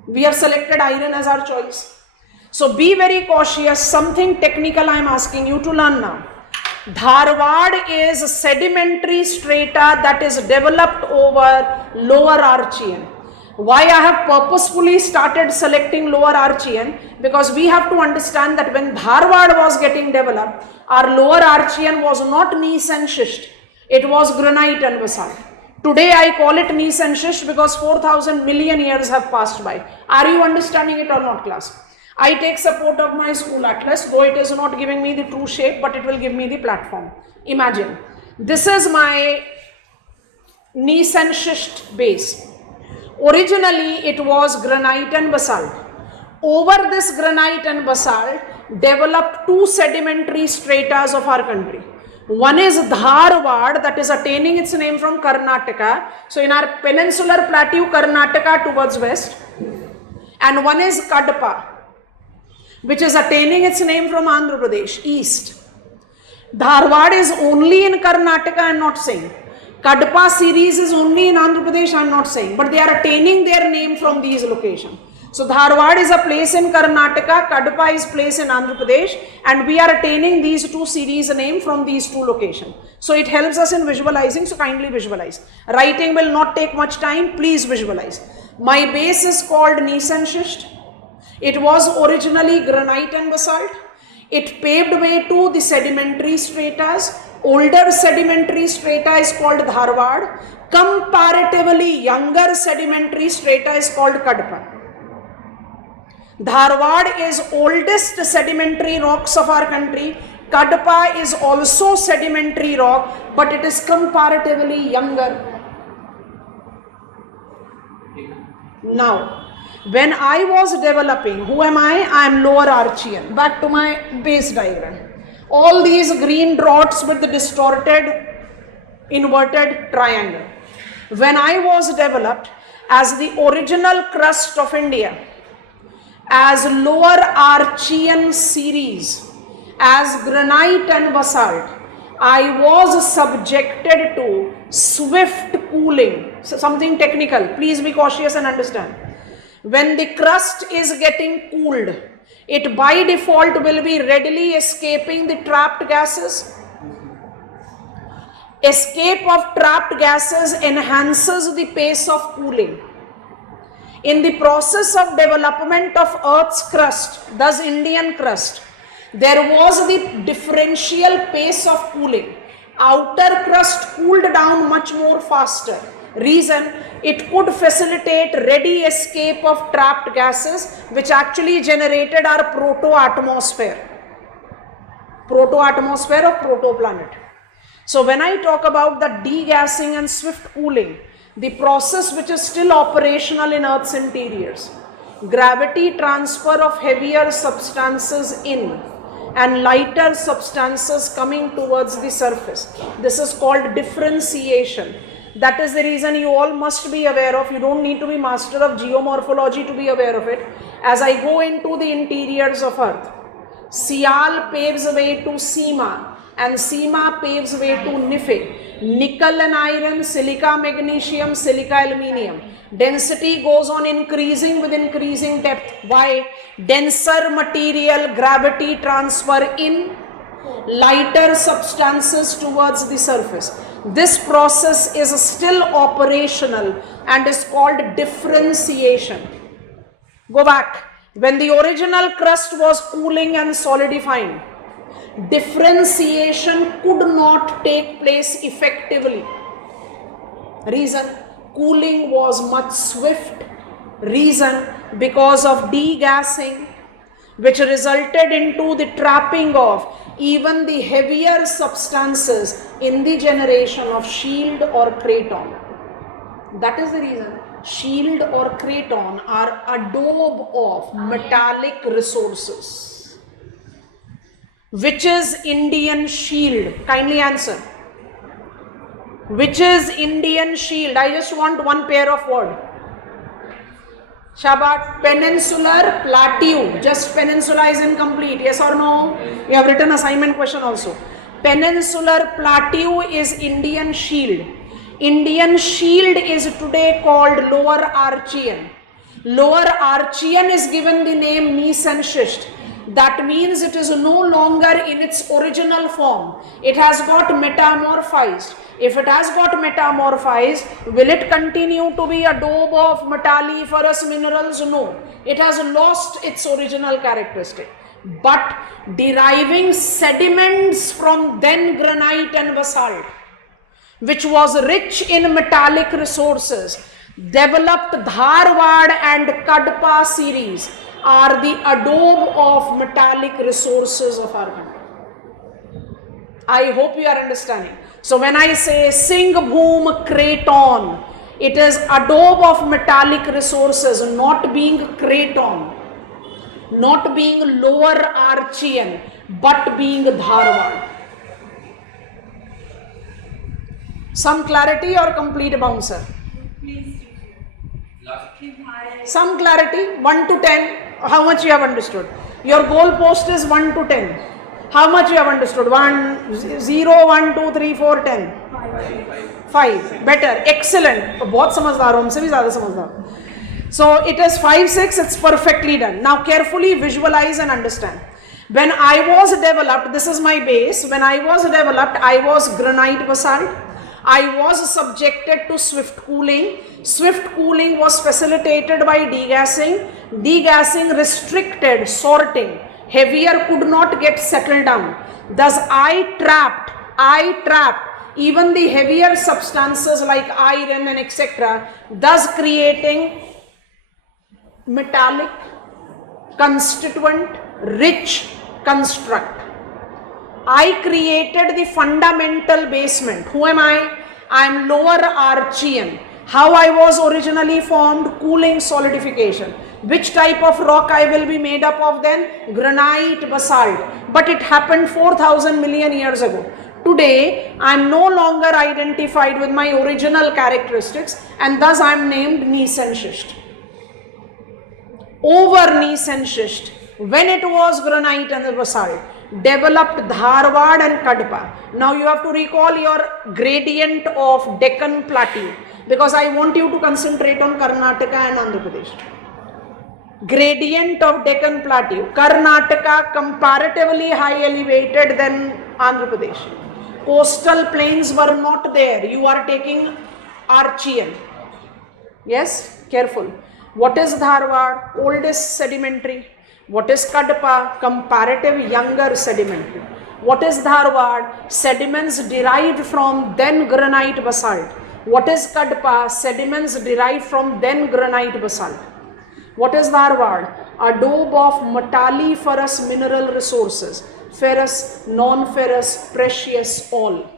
We have selected iron as our choice. So be very cautious. Something technical I am asking you to learn now. Dharwad is sedimentary strata that is developed over lower Archean. Why I have purposefully started selecting lower Archean? Because we have to understand that when Dharwad was getting developed, our lower Archean was not gneiss and schist. It was granite and basalt. Today I call it gneiss and schist because 4,000 million years have passed by. Are you understanding it or not, class? I take support of my school atlas, though it is not giving me the true shape, but it will give me the platform. Imagine, this is my gneiss and schist base. Originally, it was granite and basalt. Over this granite and basalt, developed two sedimentary stratas of our country. One is Dharwad, that is attaining its name from Karnataka. So, in our peninsular plateau, Karnataka towards west. And one is Kadapa, which is attaining its name from Andhra Pradesh, east. Dharwad is only in Karnataka, I am not saying. Kadpa series is only in Andhra Pradesh, I am not saying. But they are attaining their name from these locations. So Dharwad is a place in Karnataka, Kadpa is place in Andhra Pradesh, and we are attaining these two series name from these two locations. So it helps us in visualizing, so kindly visualize. Writing will not take much time, please visualize. My base is called gneiss and schist. It was originally granite and basalt. It paved way to the sedimentary stratas. Older sedimentary strata is called Dharwad. Comparatively younger sedimentary strata is called Kadpa. Dharwad is oldest sedimentary rocks of our country. Kadpa is also sedimentary rock, but it is comparatively younger. Now, when I was developing, who am I? I am Lower Archean. Back to my base diagram. All these green dots with the distorted, inverted triangle. When I was developed as the original crust of India, as Lower Archean series, as granite and basalt, I was subjected to swift cooling. So something technical, please be cautious and understand. When the crust is getting cooled, it by default will be readily escaping the trapped gases. Escape of trapped gases enhances the pace of cooling. In the process of development of Earth's crust, thus Indian crust, there was the differential pace of cooling. Outer crust cooled down much more faster. Reason, it could facilitate ready escape of trapped gases, which actually generated our proto-atmosphere. Proto-atmosphere of protoplanet. So when I talk about the degassing and swift cooling, the process which is still operational in Earth's interiors, gravity transfer of heavier substances in and lighter substances coming towards the surface. This is called differentiation. That is the reason you all must be aware of. You don't need to be master of geomorphology to be aware of it. As I go into the interiors of Earth, Sial paves way to Sima and Sima paves way to Nife. Nickel and iron, silica magnesium, silica aluminium. Density goes on increasing with increasing depth. Why? Denser material, gravity transfer in, lighter substances towards the surface. This process is still operational and is called differentiation. Go back. When the original crust was cooling and solidifying, differentiation could not take place effectively. Reason, cooling was much swift. Reason, because of degassing, which resulted into the trapping of even the heavier substances in the generation of shield or craton. That is the reason shield or craton are adobe of metallic resources. Which is Indian shield? Kindly answer. Which is Indian shield? I just want one pair of words. Shabat, peninsular plateau. Just peninsula is incomplete. Yes or no? You have written assignment question also. Peninsular plateau is Indian shield. Indian shield is today called Lower Archean. Lower Archean is given the name gneiss and schist. That means it is no longer in its original form. It has got metamorphized. If it has got metamorphized, will it continue to be adobe of metalliferous minerals? No. It has lost its original characteristic. But deriving sediments from then granite and basalt, which was rich in metallic resources, developed Dharwad and Kadpa series are the adobe of metallic resources of our country. I hope you are understanding. So when I say Singhbhum Craton, it is adobe of metallic resources, not being Craton, not being Lower Archean, but being Dharwad. Some clarity or complete bouncer? Some clarity, 1 to 10, how much you have understood? Your goal post is 1 to 10. How much you have understood? 1, 0, 1, 2, 3, 4, 10. 5. Better. Excellent. बहुत समझदार हो, हमसे भी ज़्यादा समझदार. So it is 5, 6. It's perfectly done. Now carefully visualize and understand. When I was developed, this is my base. When I was developed, I was granite basalt. I was subjected to swift cooling. Swift cooling was facilitated by degassing. Degassing restricted sorting. Heavier could not get settled down. Thus I trapped even the heavier substances like iron and etc. Thus creating metallic, constituent, rich construct. I created the fundamental basement. Who am I? I am lower Archean. How I was originally formed? Cooling solidification. Which type of rock I will be made up of then? Granite basalt. But it happened 4,000 million years ago. Today, I am no longer identified with my original characteristics and thus I am named gneiss and schist. Over gneiss and schist, when it was granite and the basalt, developed Dharwad and Kadpa. Now you have to recall your gradient of Deccan Plateau because I want you to concentrate on Karnataka and Andhra Pradesh. Gradient of Deccan Plateau. Karnataka comparatively high elevated than Andhra Pradesh. Coastal plains were not there. You are taking Archean. Yes, careful. What is Dharwad? Oldest sedimentary. What is Kadpa? Comparative younger sedimentary. What is Dharwad? Sediments derived from then granite basalt. What is Kadpa? Sediments derived from then granite basalt. What is Dharwad? Adobe of metalliferous mineral resources. Ferrous, non-ferrous, precious, all.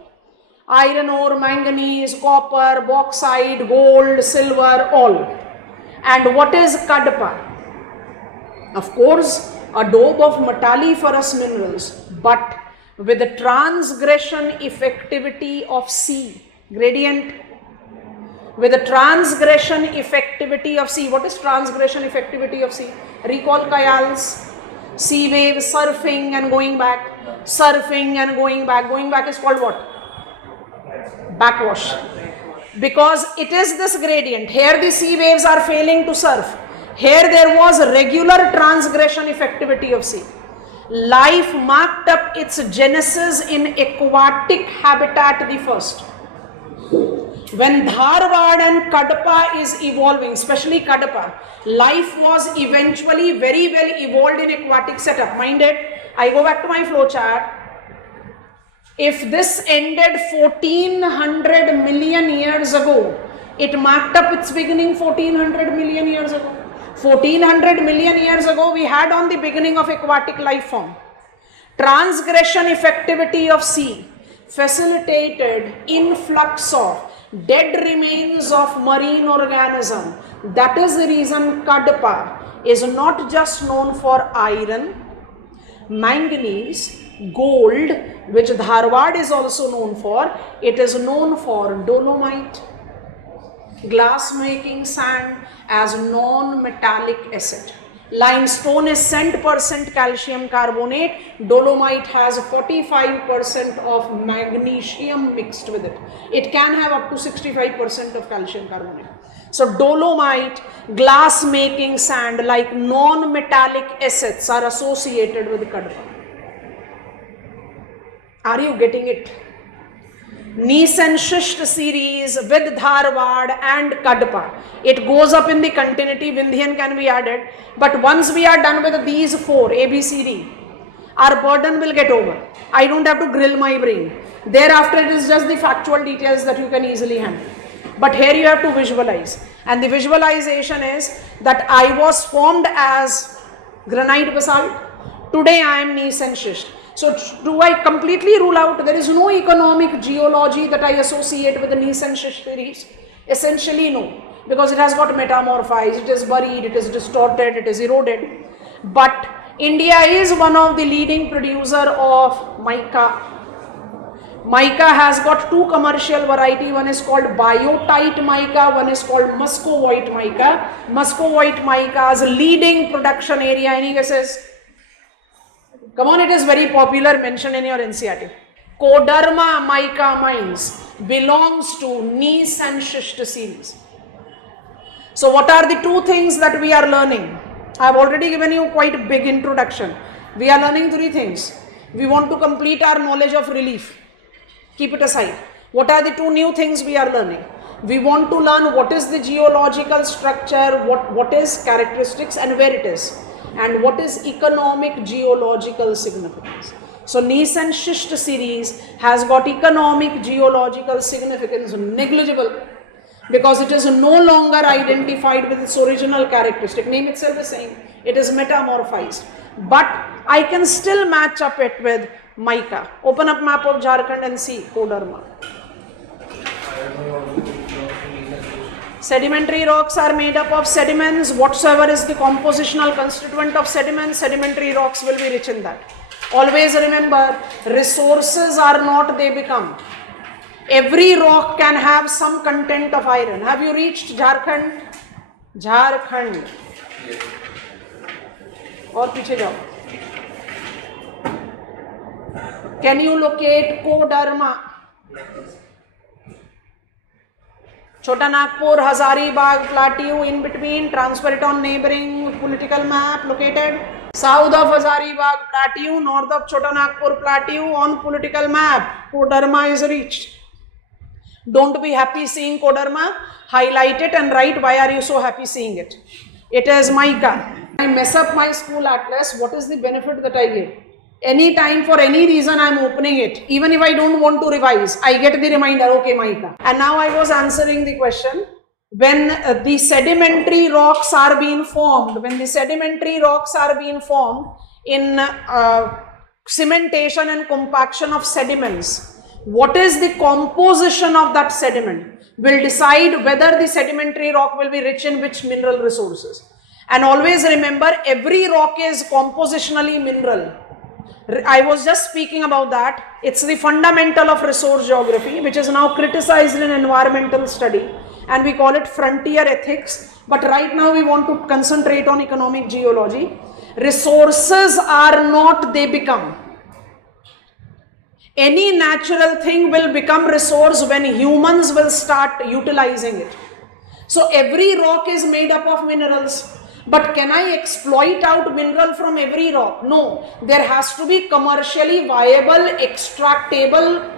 Iron ore, manganese, copper, bauxite, gold, silver, all. And what is Kadpa? Of course, adobe of metalliferous minerals, but with the transgression effectivity of C. Gradient. With the transgression effectivity of C. What is transgression effectivity of C? Recall Kayal's sea wave surfing and going back. Surfing and going back. Going back is called what? Backwash. Because it is this gradient. Here the sea waves are failing to surf. Here there was regular transgression effectivity of sea. Life marked up its genesis in aquatic habitat the first. When Dharwad and Kadpa is evolving, especially Kadpa, life was eventually very well evolved in aquatic setup. Mind it, I go back to my flow chart. If this ended 1400 million years ago, it marked up its beginning 1400 million years ago. 1400 million years ago, we had on the beginning of aquatic life form. Transgression effectivity of sea facilitated influx of dead remains of marine organism. That is the reason Kadpa is not just known for iron, manganese, gold, which Dharwad is also known for. It is known for dolomite, glass making sand as non-metallic acid. Limestone is cent% calcium carbonate. Dolomite has 45% of magnesium mixed with it. It can have up to 65% of calcium carbonate. So dolomite, glass making sand like non-metallic acids are associated with Kadpa. Are you getting it? Gneiss and schist series with Dharwad and Kadpa. It goes up in the continuity, Vindhyan can be added. But once we are done with these four, A, B, C, D, our burden will get over. I don't have to grill my brain. Thereafter it is just the factual details that you can easily handle. But here you have to visualize. And the visualization is that I was formed as granite basalt. Today I am gneiss and schist. So do I completely rule out? There is no economic geology that I associate with the gneiss and schist series. Essentially no, because it has got metamorphized, it is buried, it is distorted, it is eroded. But India is one of the leading producer of mica. Mica has got two commercial variety. One is called biotite mica, one is called muscovite mica. Muscovite mica's leading production area, any guesses? Come on, it is very popular, mentioned in your NCERT. Koderma mica mines belongs to gneiss and schist series. So what are the two things that we are learning? I have already given you quite big introduction. We are learning three things. We want to complete our knowledge of relief. Keep it aside. What are the two new things we are learning? We want to learn what is the geological structure, what is characteristics and where it is, and what is economic geological significance. So gneiss and schist series has got economic geological significance negligible, because it is no longer identified with its original characteristic. Name itself is saying it is metamorphized. But I can still match up it with mica. Open up map of Jharkhand and see Koderma. Sedimentary rocks are made up of sediments. Whatsoever is the compositional constituent of sediments, sedimentary rocks will be rich in that. Always remember, resources are not, they become. Every rock can have some content of iron. Have you reached Jharkhand? Jharkhand. और पीछे जाओ. Can you locate Koderma? Chota Nagpur, Hazaribagh plateau in between. Transfer it on neighboring political map. Located south of Hazaribagh plateau, north of Chota Nagpur plateau on political map. Koderma is reached. Don't be happy seeing Koderma. Highlight it and write why are you so happy seeing it. It is mica. I mess up my school atlas. What is the benefit that I give? Any time, for any reason, I am opening it. Even if I don't want to revise, I get the reminder, okay, mica. And now I was answering the question. When the sedimentary rocks are being formed, in cementation and compaction of sediments, what is the composition of that sediment will decide whether the sedimentary rock will be rich in which mineral resources. And always remember, every rock is compositionally mineral. I was just speaking about that. It's the fundamental of resource geography, which is now criticized in environmental study, and we call it frontier ethics. But right now we want to concentrate on economic geology. Resources are not, they become. Any natural thing will become resource when humans will start utilizing it. So every rock is made up of minerals. But can I exploit out mineral from every rock? No. There has to be commercially viable, extractable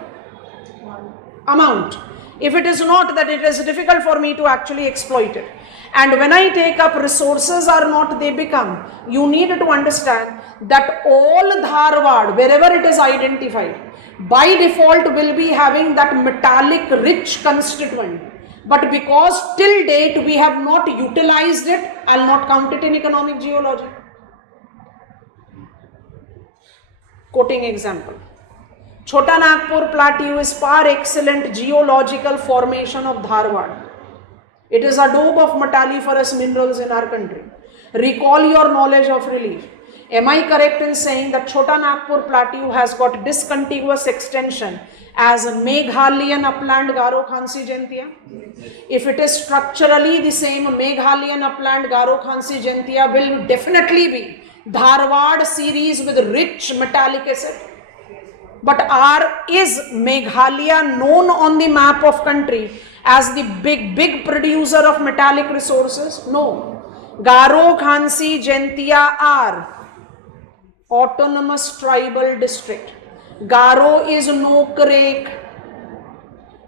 amount. If it is not, then it is difficult for me to actually exploit it. And when I take up resources are not, they become, you need to understand that all Dharwad, wherever it is identified, by default will be having that metallic rich constituent. But because till date we have not utilized it, I'll not count it in economic geology. Quoting example. Chota Nagpur plateau is par excellent geological formation of Dharwad. It is a adobe of metalliferous minerals in our country. Recall your knowledge of relief. Am I correct in saying that Chota Nagpur plateau has got discontiguous extension as Meghalayan upland Garo Khansi Jaintia? If it is structurally the same, Meghalayan upland Garo Khansi Jaintia will definitely be Dharwad series with rich metallic acid. But is Meghalaya known on the map of country as the big producer of metallic resources? No. Garo Khansi Jaintia are autonomous tribal district. Garo is Nokrek.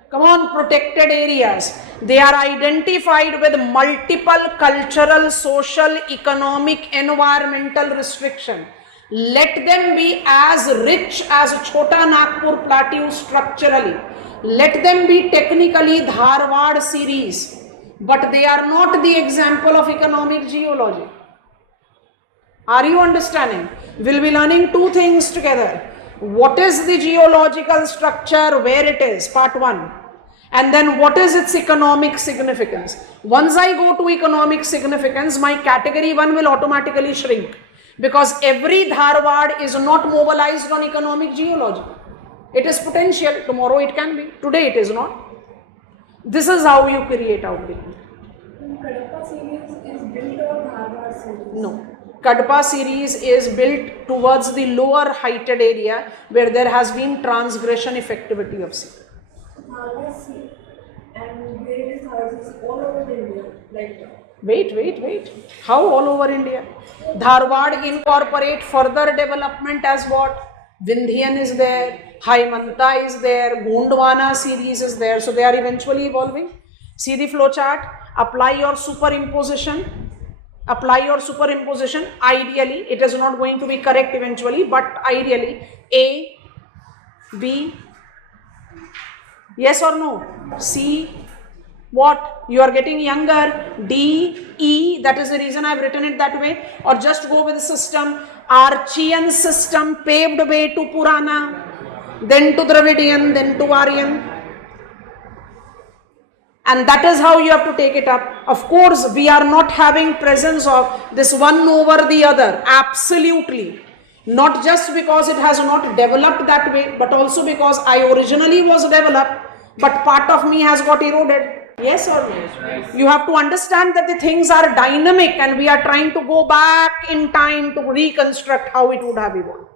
Come on, protected areas. They are identified with multiple cultural, social, economic, environmental restriction. Let them be as rich as Chota Nagpur plateau structurally. Let them be technically Dharwad series. But they are not the example of economic geology. Are you understanding? We'll be learning two things together. What is the geological structure, where it is, part 1. And then what is its economic significance. Once I go to economic significance, my category 1 will automatically shrink. Because every Dharwad is not mobilized on economic geology. It is potential, tomorrow it can be, today it is not. This is how you create outbreak. Kadapa series is built on Dharwad series. No. Kadpa series is built towards the lower heighted area where there has been transgression effectivity of sea. Tharwa Sea and various houses all over India, like Wait. How all over India? Dharwad incorporate further development as what? Vindhyan is there, Haimanta is there, Gondwana series is there. So they are eventually evolving. See the flow chart. Apply your superimposition. Ideally, it is not going to be correct eventually, but ideally, A, B, yes or no? C, what? You are getting younger. D, E, that is the reason I have written it that way. Or just go with the system. Archean system paved way to Purana, then to Dravidian, then to Aryan. And that is how you have to take it up. Of course, we are not having presence of this one over the other. Absolutely. Not just because it has not developed that way, but also because I originally was developed, but part of me has got eroded. Yes or no? You have to understand that the things are dynamic and we are trying to go back in time to reconstruct how it would have evolved.